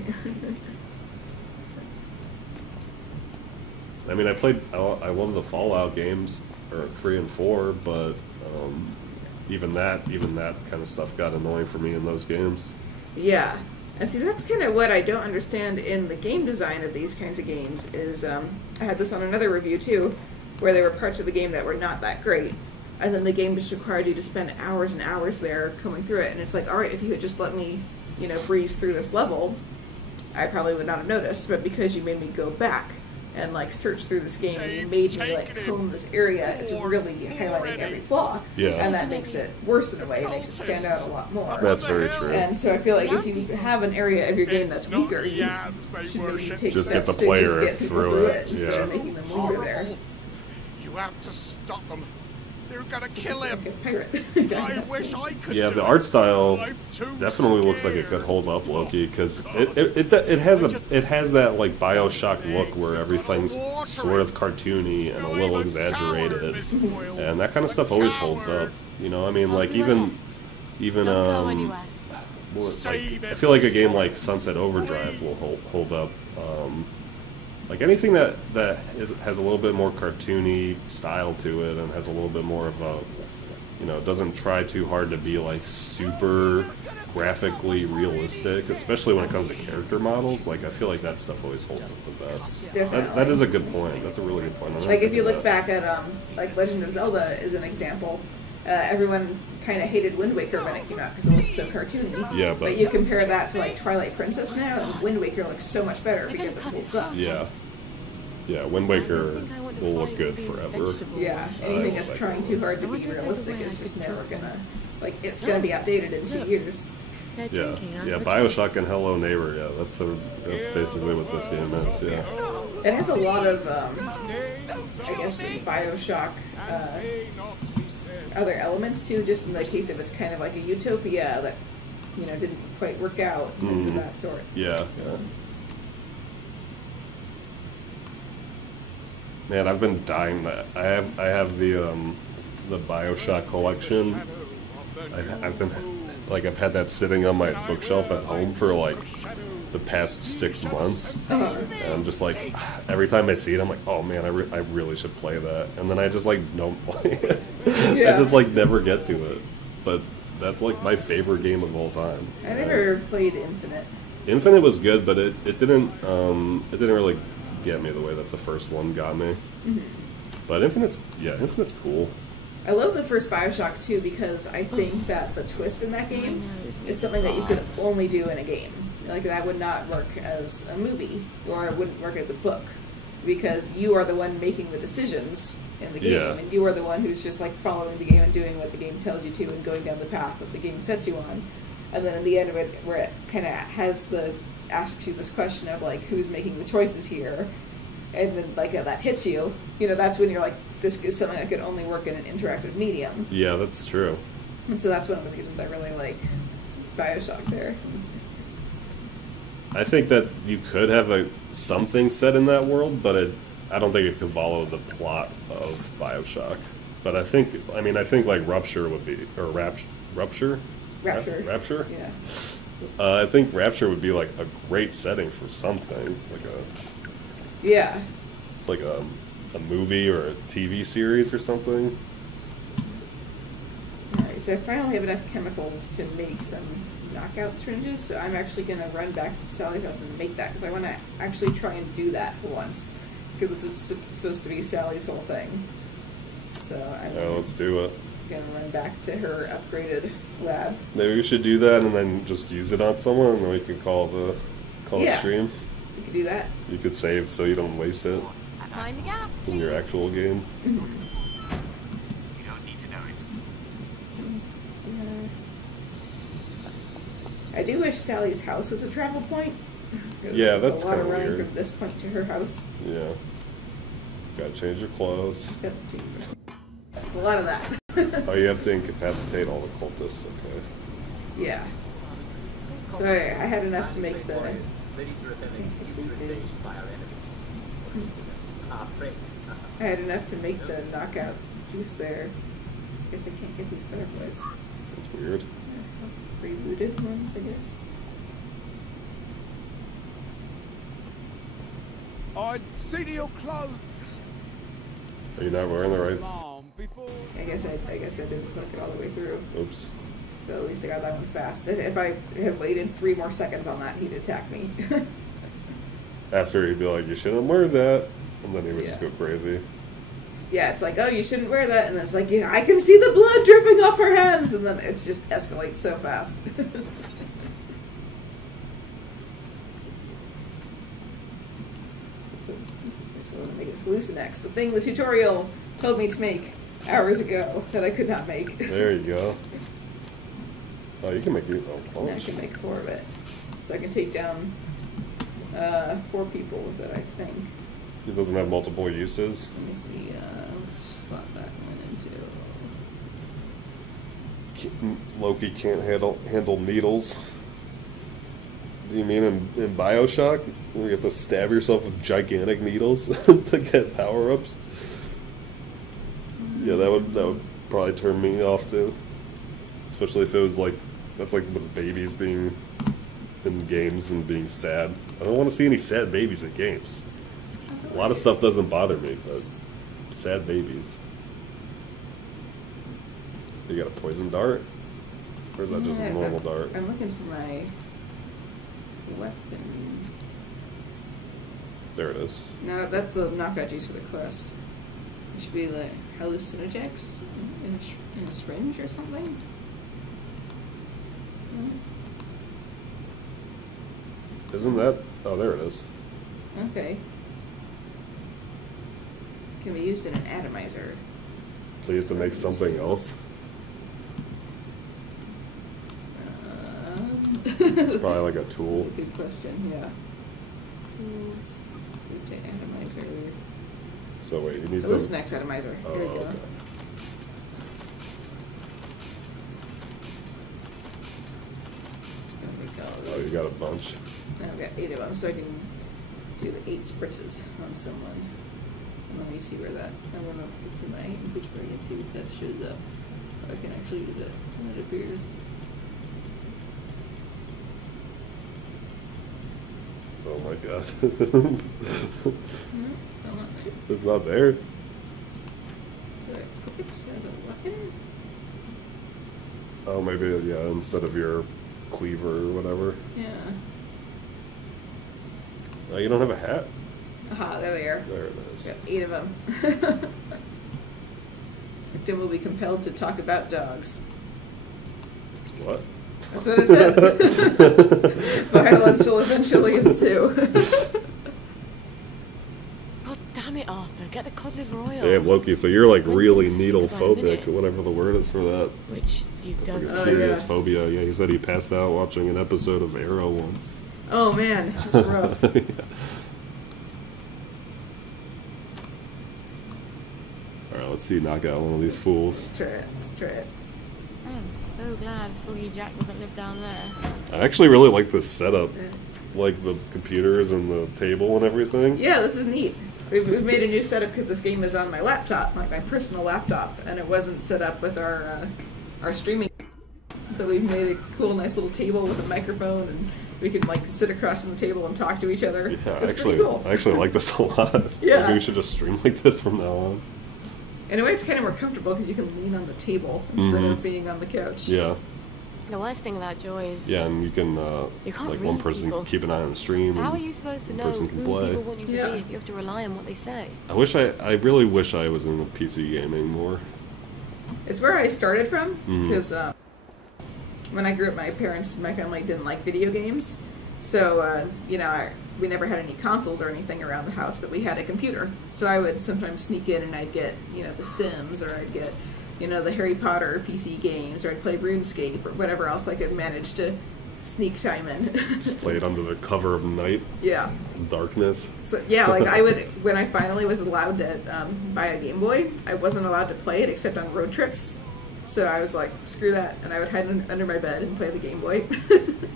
I mean, I love the Fallout games, or 3 and 4, but even that kind of stuff got annoying for me in those games. Yeah. And see, that's kind of what I don't understand in the game design of these kinds of games is, I had this on another review too, where there were parts of the game that were not that great, and then the game just required you to spend hours and hours there coming through it, and it's like, alright, if you had just let me, you know, breeze through this level, I probably would not have noticed, but because you made me go back and like search through this game and you made me like comb this area, it's really highlighting every flaw. Yeah. And that makes it worse in a way. It makes it stand out a lot more. That's very true. And so I feel like if you have an area of your game that's weaker, you should maybe take just get steps the player to just get people through it. instead of making them linger there. You have to stop them. They're gonna kill him. Like a pirate. I wish I could. Yeah, do the it. art style I'm too definitely looks like it could hold up, Loki, because it has that like Bioshock look where everything's sort of cartoony and a little exaggerated, and that kind of stuff always holds up. You know, I mean, like even like, I feel like a game like Sunset Overdrive will hold up. Like anything that has a little bit more cartoony style to it and has a little bit more of a, you know, it doesn't try too hard to be like super graphically realistic, especially when it comes to character models. Like I feel like that stuff always holds up the best. That is a good point. That's a really good point. Like if you look back at like Legend of Zelda is an example. Everyone kind of hated Wind Waker when it came out because it looked so cartoony. Yeah, but you compare that to like Twilight Princess now, and Wind Waker looks so much better because it holds up. Yeah. Yeah, Wind Waker will look good forever. Yeah, anything that's trying too hard to be realistic is just never gonna, like, it's gonna be outdated in 2 years. Yeah, yeah, Bioshock and Hello Neighbor, yeah, that's basically what this game is, yeah. It has a lot of, I guess, Bioshock, other elements too, just in the case of it's kind of like a utopia that, you know, didn't quite work out, things of that sort. Yeah, yeah. Man, I've been dying that I have the Bioshock Collection. I've had that sitting on my bookshelf at home for like the past 6 months, and I'm just like, every time I see it, I'm like, oh man, I really should play that, and then I just like don't play it. Yeah. I just like never get to it, but that's like my favorite game of all time. I never played Infinite. Infinite was good, but it didn't really get me the way that the first one got me. But Infinite's cool. I love the first Bioshock too because I think that the twist in that game is something that you could only do in a game. Like that would not work as a movie, or it wouldn't work as a book, because you are the one making the decisions in the game, and you are the one who's just like following the game and doing what the game tells you to and going down the path that the game sets you on. And then in the end of it, where it kind of asks you this question of like, who's making the choices here, and then like that hits you, you know, that's when you're like, this is something that could only work in an interactive medium. Yeah, that's true. And so that's one of the reasons I really like Bioshock there. I think that you could have something set in that world, but I don't think it could follow the plot of Bioshock. But I think like Rupture would be, or Rapture? Rapture? Yeah. I think Rapture would be like a great setting for something, like a movie or a TV series or something. Alright, so I finally have enough chemicals to make some knockout syringes, so I'm actually going to run back to Sally's house and make that, because I want to actually try and do that for once, because this is supposed to be Sally's whole thing. So let's do it. Going to run back to her upgraded lab. Maybe we should do that and then just use it on someone, and then we can call the stream. We could do that. You could save so you don't waste it Mind the gap, in your actual game. You don't need to know it. I do wish Sally's house was a travel point. Yeah, that's kind of running weird. from this point to her house. Yeah. Gotta change your clothes. That's a lot of that. Oh, you have to incapacitate all the cultists, okay. Yeah. So I had enough to make the... I had enough to make the knockout juice there. I guess I can't get these butterflies. That's weird. Preluded ones, I guess. I'd see to your clothes. Are you not wearing the right? I guess I didn't look it all the way through. Oops. So at least I got that one fast. If I had waited 3 more seconds on that, he'd attack me. After he'd be like, you shouldn't wear that, and then he would just go crazy. Yeah, it's like, oh, you shouldn't wear that, and then it's like, yeah, I can see the blood dripping off her hands, and then it just escalates so fast. So I'm going to make this Hallucinex, the thing the tutorial told me to make hours ago that I could not make. There you go. Oh, you can make your own. I can make 4 of it. So I can take down 4 people with it, I think. It doesn't have multiple uses. Let me see. Slot that one into. Loki can't handle needles. Do you mean in Bioshock, where you have to stab yourself with gigantic needles to get power-ups? Yeah, that would probably turn me off too. Especially if it was like, that's like with babies being in games and being sad. I don't want to see any sad babies in games. A lot of stuff doesn't bother me, but sad babies. You got a poison dart? Or is that just a normal dart? I'm looking for my weapon. There it is. No, that's the knockout juice for the quest. It should be like hallucinogens in a syringe or something. Isn't that? Oh, there it is. Okay. Can be used in an atomizer. So you have to make something else? It's probably like a tool. Good question, yeah. Tools, sleep to atomizer. So wait, you need This next atomizer. Oh, Here we go. okay. Oh, you got a bunch. Now I've got 8 of them, so I can do the 8 spritzes on someone. And let me see where that. I want to look through my inventory and see if that shows up. So I can actually use it when it appears. Oh my god. No, still not there. It's not there? Do I put it as a weapon? Oh, maybe, yeah, instead of your cleaver or whatever. Yeah. Oh, you don't have a hat? Aha, there they are. There it is. Got 8 of them. Victim will be compelled to talk about dogs. What? That's what it said. Violence will eventually ensue. God damn it, Arthur. Get the cod liver oil. Damn, Loki, so you're like When's really this? needle About a minute. phobic, or whatever the word is for that. Which you It's don't like a know. serious yeah. phobia. Yeah, he said he passed out watching an episode of Arrow once. Oh man, that's rough. Yeah. Alright, let's see you knock out one of these fools. Let's try it. Let's try it. I'm so glad Froggy Jack doesn't live down there. I actually really like this setup. Like the computers and the table and everything. Yeah, this is neat. We've made a new setup because this game is on my laptop, like my personal laptop, and it wasn't set up with our streaming. But we've made a cool, nice little table with a microphone, and we can like sit across from the table and talk to each other. Yeah, It's actually, pretty cool. I actually like this a lot. Yeah. Maybe we should just stream like this from now on. In a way, it's kind of more comfortable because you can lean on the table instead of being on the couch. Yeah. The worst thing about Joy is... Yeah, and you can, You can't like, one read person people. can keep an eye on the stream. How are and you supposed to one know person who can play. people want you to Yeah. be if you have to rely on what they say? I really wish I was in the PC gaming more. It's where I started from Mhm. because when I grew up, my parents and my family didn't like video games, so you know, we never had any consoles or anything around the house, but we had a computer. So I would sometimes sneak in and I'd get, you know, The Sims, or I'd get, you know, the Harry Potter PC games, or I'd play RuneScape or whatever else I could manage to sneak time in. Just play it under the cover of night, Yeah. darkness. So, yeah, like I would, when I finally was allowed to buy a Game Boy, I wasn't allowed to play it except on road trips. So I was like, screw that, and I would hide under my bed and play the Game Boy.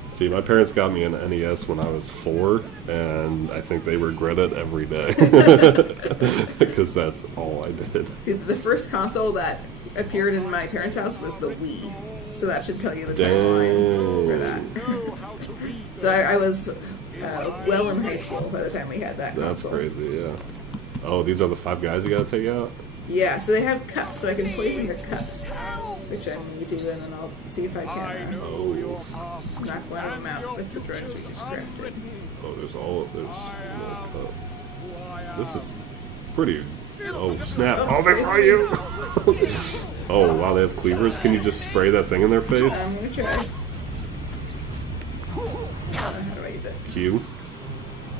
See, my parents got me an NES when I was 4, and I think they regret it every day. Because that's all I did. See, the first console that appeared in my parents' house was the Wii. So that should tell you the timeline for that. So I was well in high school by the time we had that That's console. crazy, yeah. Oh, these are the 5 guys you gotta take out? Yeah, so they have cups, so I can poison their cups, which I'm going to do, and then I'll see if I can knock one of them out with the drugs we just crafted. Oh, there's no cup. This is pretty... Oh, snap. Oh, they're for you! Oh, wow, they have cleavers. Can you just spray that thing in their face? I'm going to try. How do I use it? Q.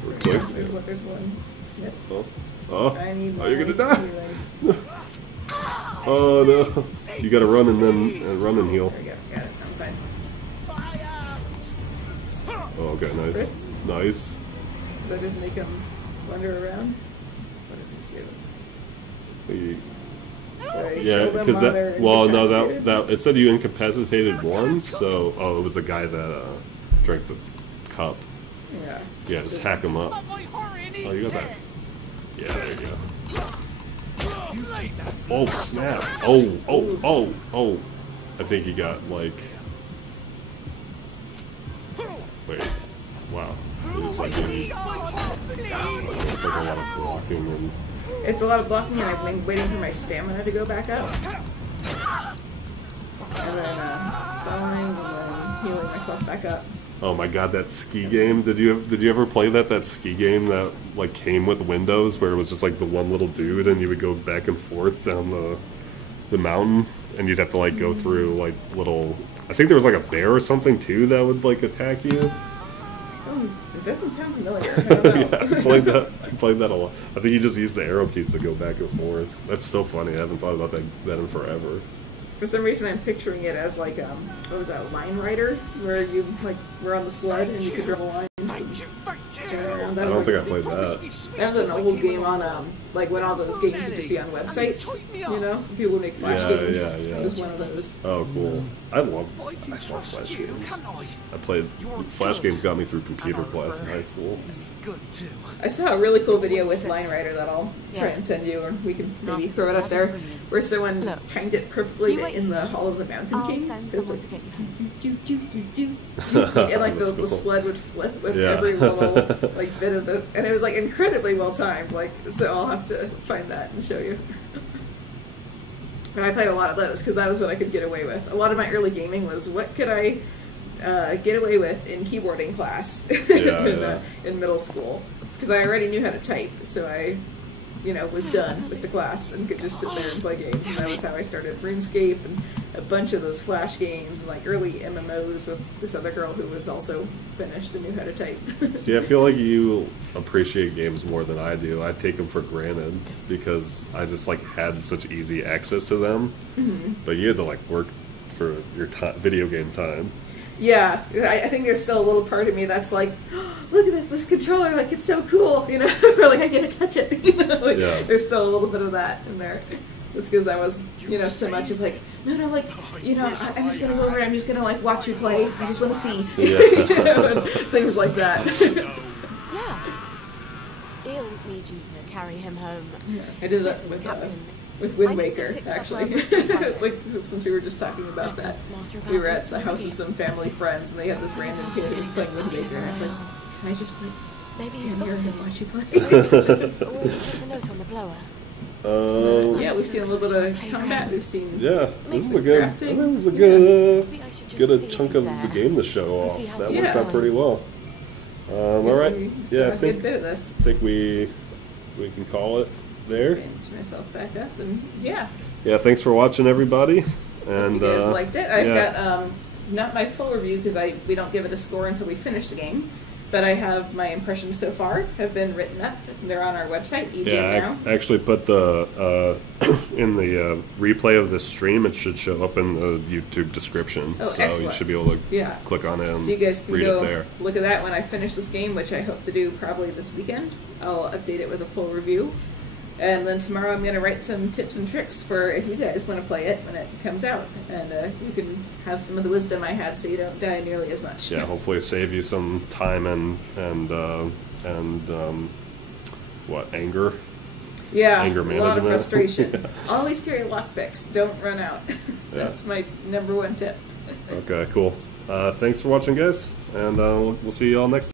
Or click. There's one snip. Oh, I need you're gonna my die! healing. Oh, no. You gotta run and then run and heal. There we go. Got it. I'm fine. Oh, okay, nice. Spritz? Nice. Does that just make them wander around? What does this do? Yeah, because that. Well, no, that it said you incapacitated one, so oh, it was the guy that drank the cup. Yeah. Yeah, just hack him up. Oh, you got that. Yeah, there you go. Oh snap! Oh! I think he got like. Wait. Wow. It was like it's like a lot of blocking and. It's a lot of blocking, and I've been waiting for my stamina to go back up. and then stalling, and then healing myself back up. Oh my god, that ski game! Did you ever play that ski game that like came with Windows, where it was just like the one little dude, and you would go back and forth down the mountain, and you'd have to like go through like little. I think there was like a bear or something too that would like attack you. Oh, it doesn't sound familiar. I don't know. Yeah, I played that a lot. I think you just use the arrow keys to go back and forth. That's so funny. I haven't thought about that in forever. For some reason, I'm picturing it as like what was that, Line Rider, where you like were on the sled and you could draw lines. I don't think I played that. That was an old game on like when all those games would just be on websites. You know, people would make flash games. It was one of those. Oh, cool! I love flash games. I played flash games. Got me through computer class in high school. I saw a really cool video with Line Rider that I'll try and send you, or we can maybe throw it up there, where someone timed it perfectly in the Hall of the Mountain King. So it's like and like the sled would flip with every little like bit of the, and it was like incredibly well timed. Like, so I'll have to find that and show you. But I played a lot of those because that was what I could get away with. A lot of my early gaming was what could I get away with in keyboarding class in middle school, because I already knew how to type, so I was done with the class and could just sit there and play games. And that was how I started RuneScape and a bunch of those flash games and like early MMOs with this other girl who was also finished and knew how to type. See, I feel like you appreciate games more than I do. I take them for granted because I just like had such easy access to them. Mm-hmm. But you had to like work for your video game time. Yeah, I think there's still a little part of me that's like, oh, look at this controller, like it's so cool, or like I get to touch it, like, there's still a little bit of that in there. Just because that was, so much of like, no, like, I'm just gonna go over, I'm just gonna like watch you play, I just want to see, things like that. Yeah, he'll need you to carry him home. Yeah. I did that with Wind Waker, actually. Like, since we were just talking about that, we were at the house of some family friends, and they had this random kid who was playing Wind Waker, and I was like, can I just like stand here and watch you play? There's a note on the blower. Yeah, we've seen a little bit of combat. We've seen this is a good chunk of the game to show off. That worked out pretty well. All right, I think we can call it there. Change myself back up, and yeah, thanks for watching, everybody. And you guys liked it. I've got not my full review because we don't give it a score until we finish the game, but I have my impressions so far have been written up. They're on our website, EGM now. I actually put the in the replay of this stream. It should show up in the YouTube description, so excellent. You should be able to click on it and so you guys can read go it there. Look at that when I finish this game, which I hope to do probably this weekend. I'll update it with a full review. And then tomorrow I'm going to write some tips and tricks for if you guys want to play it when it comes out. And you can have some of the wisdom I had so you don't die nearly as much. Yeah, hopefully save you some time and anger? Yeah, anger management. A lot of frustration. Always carry lockpicks. Don't run out. That's my #1 tip. Okay, cool. Thanks for watching, guys. And we'll see you all next time.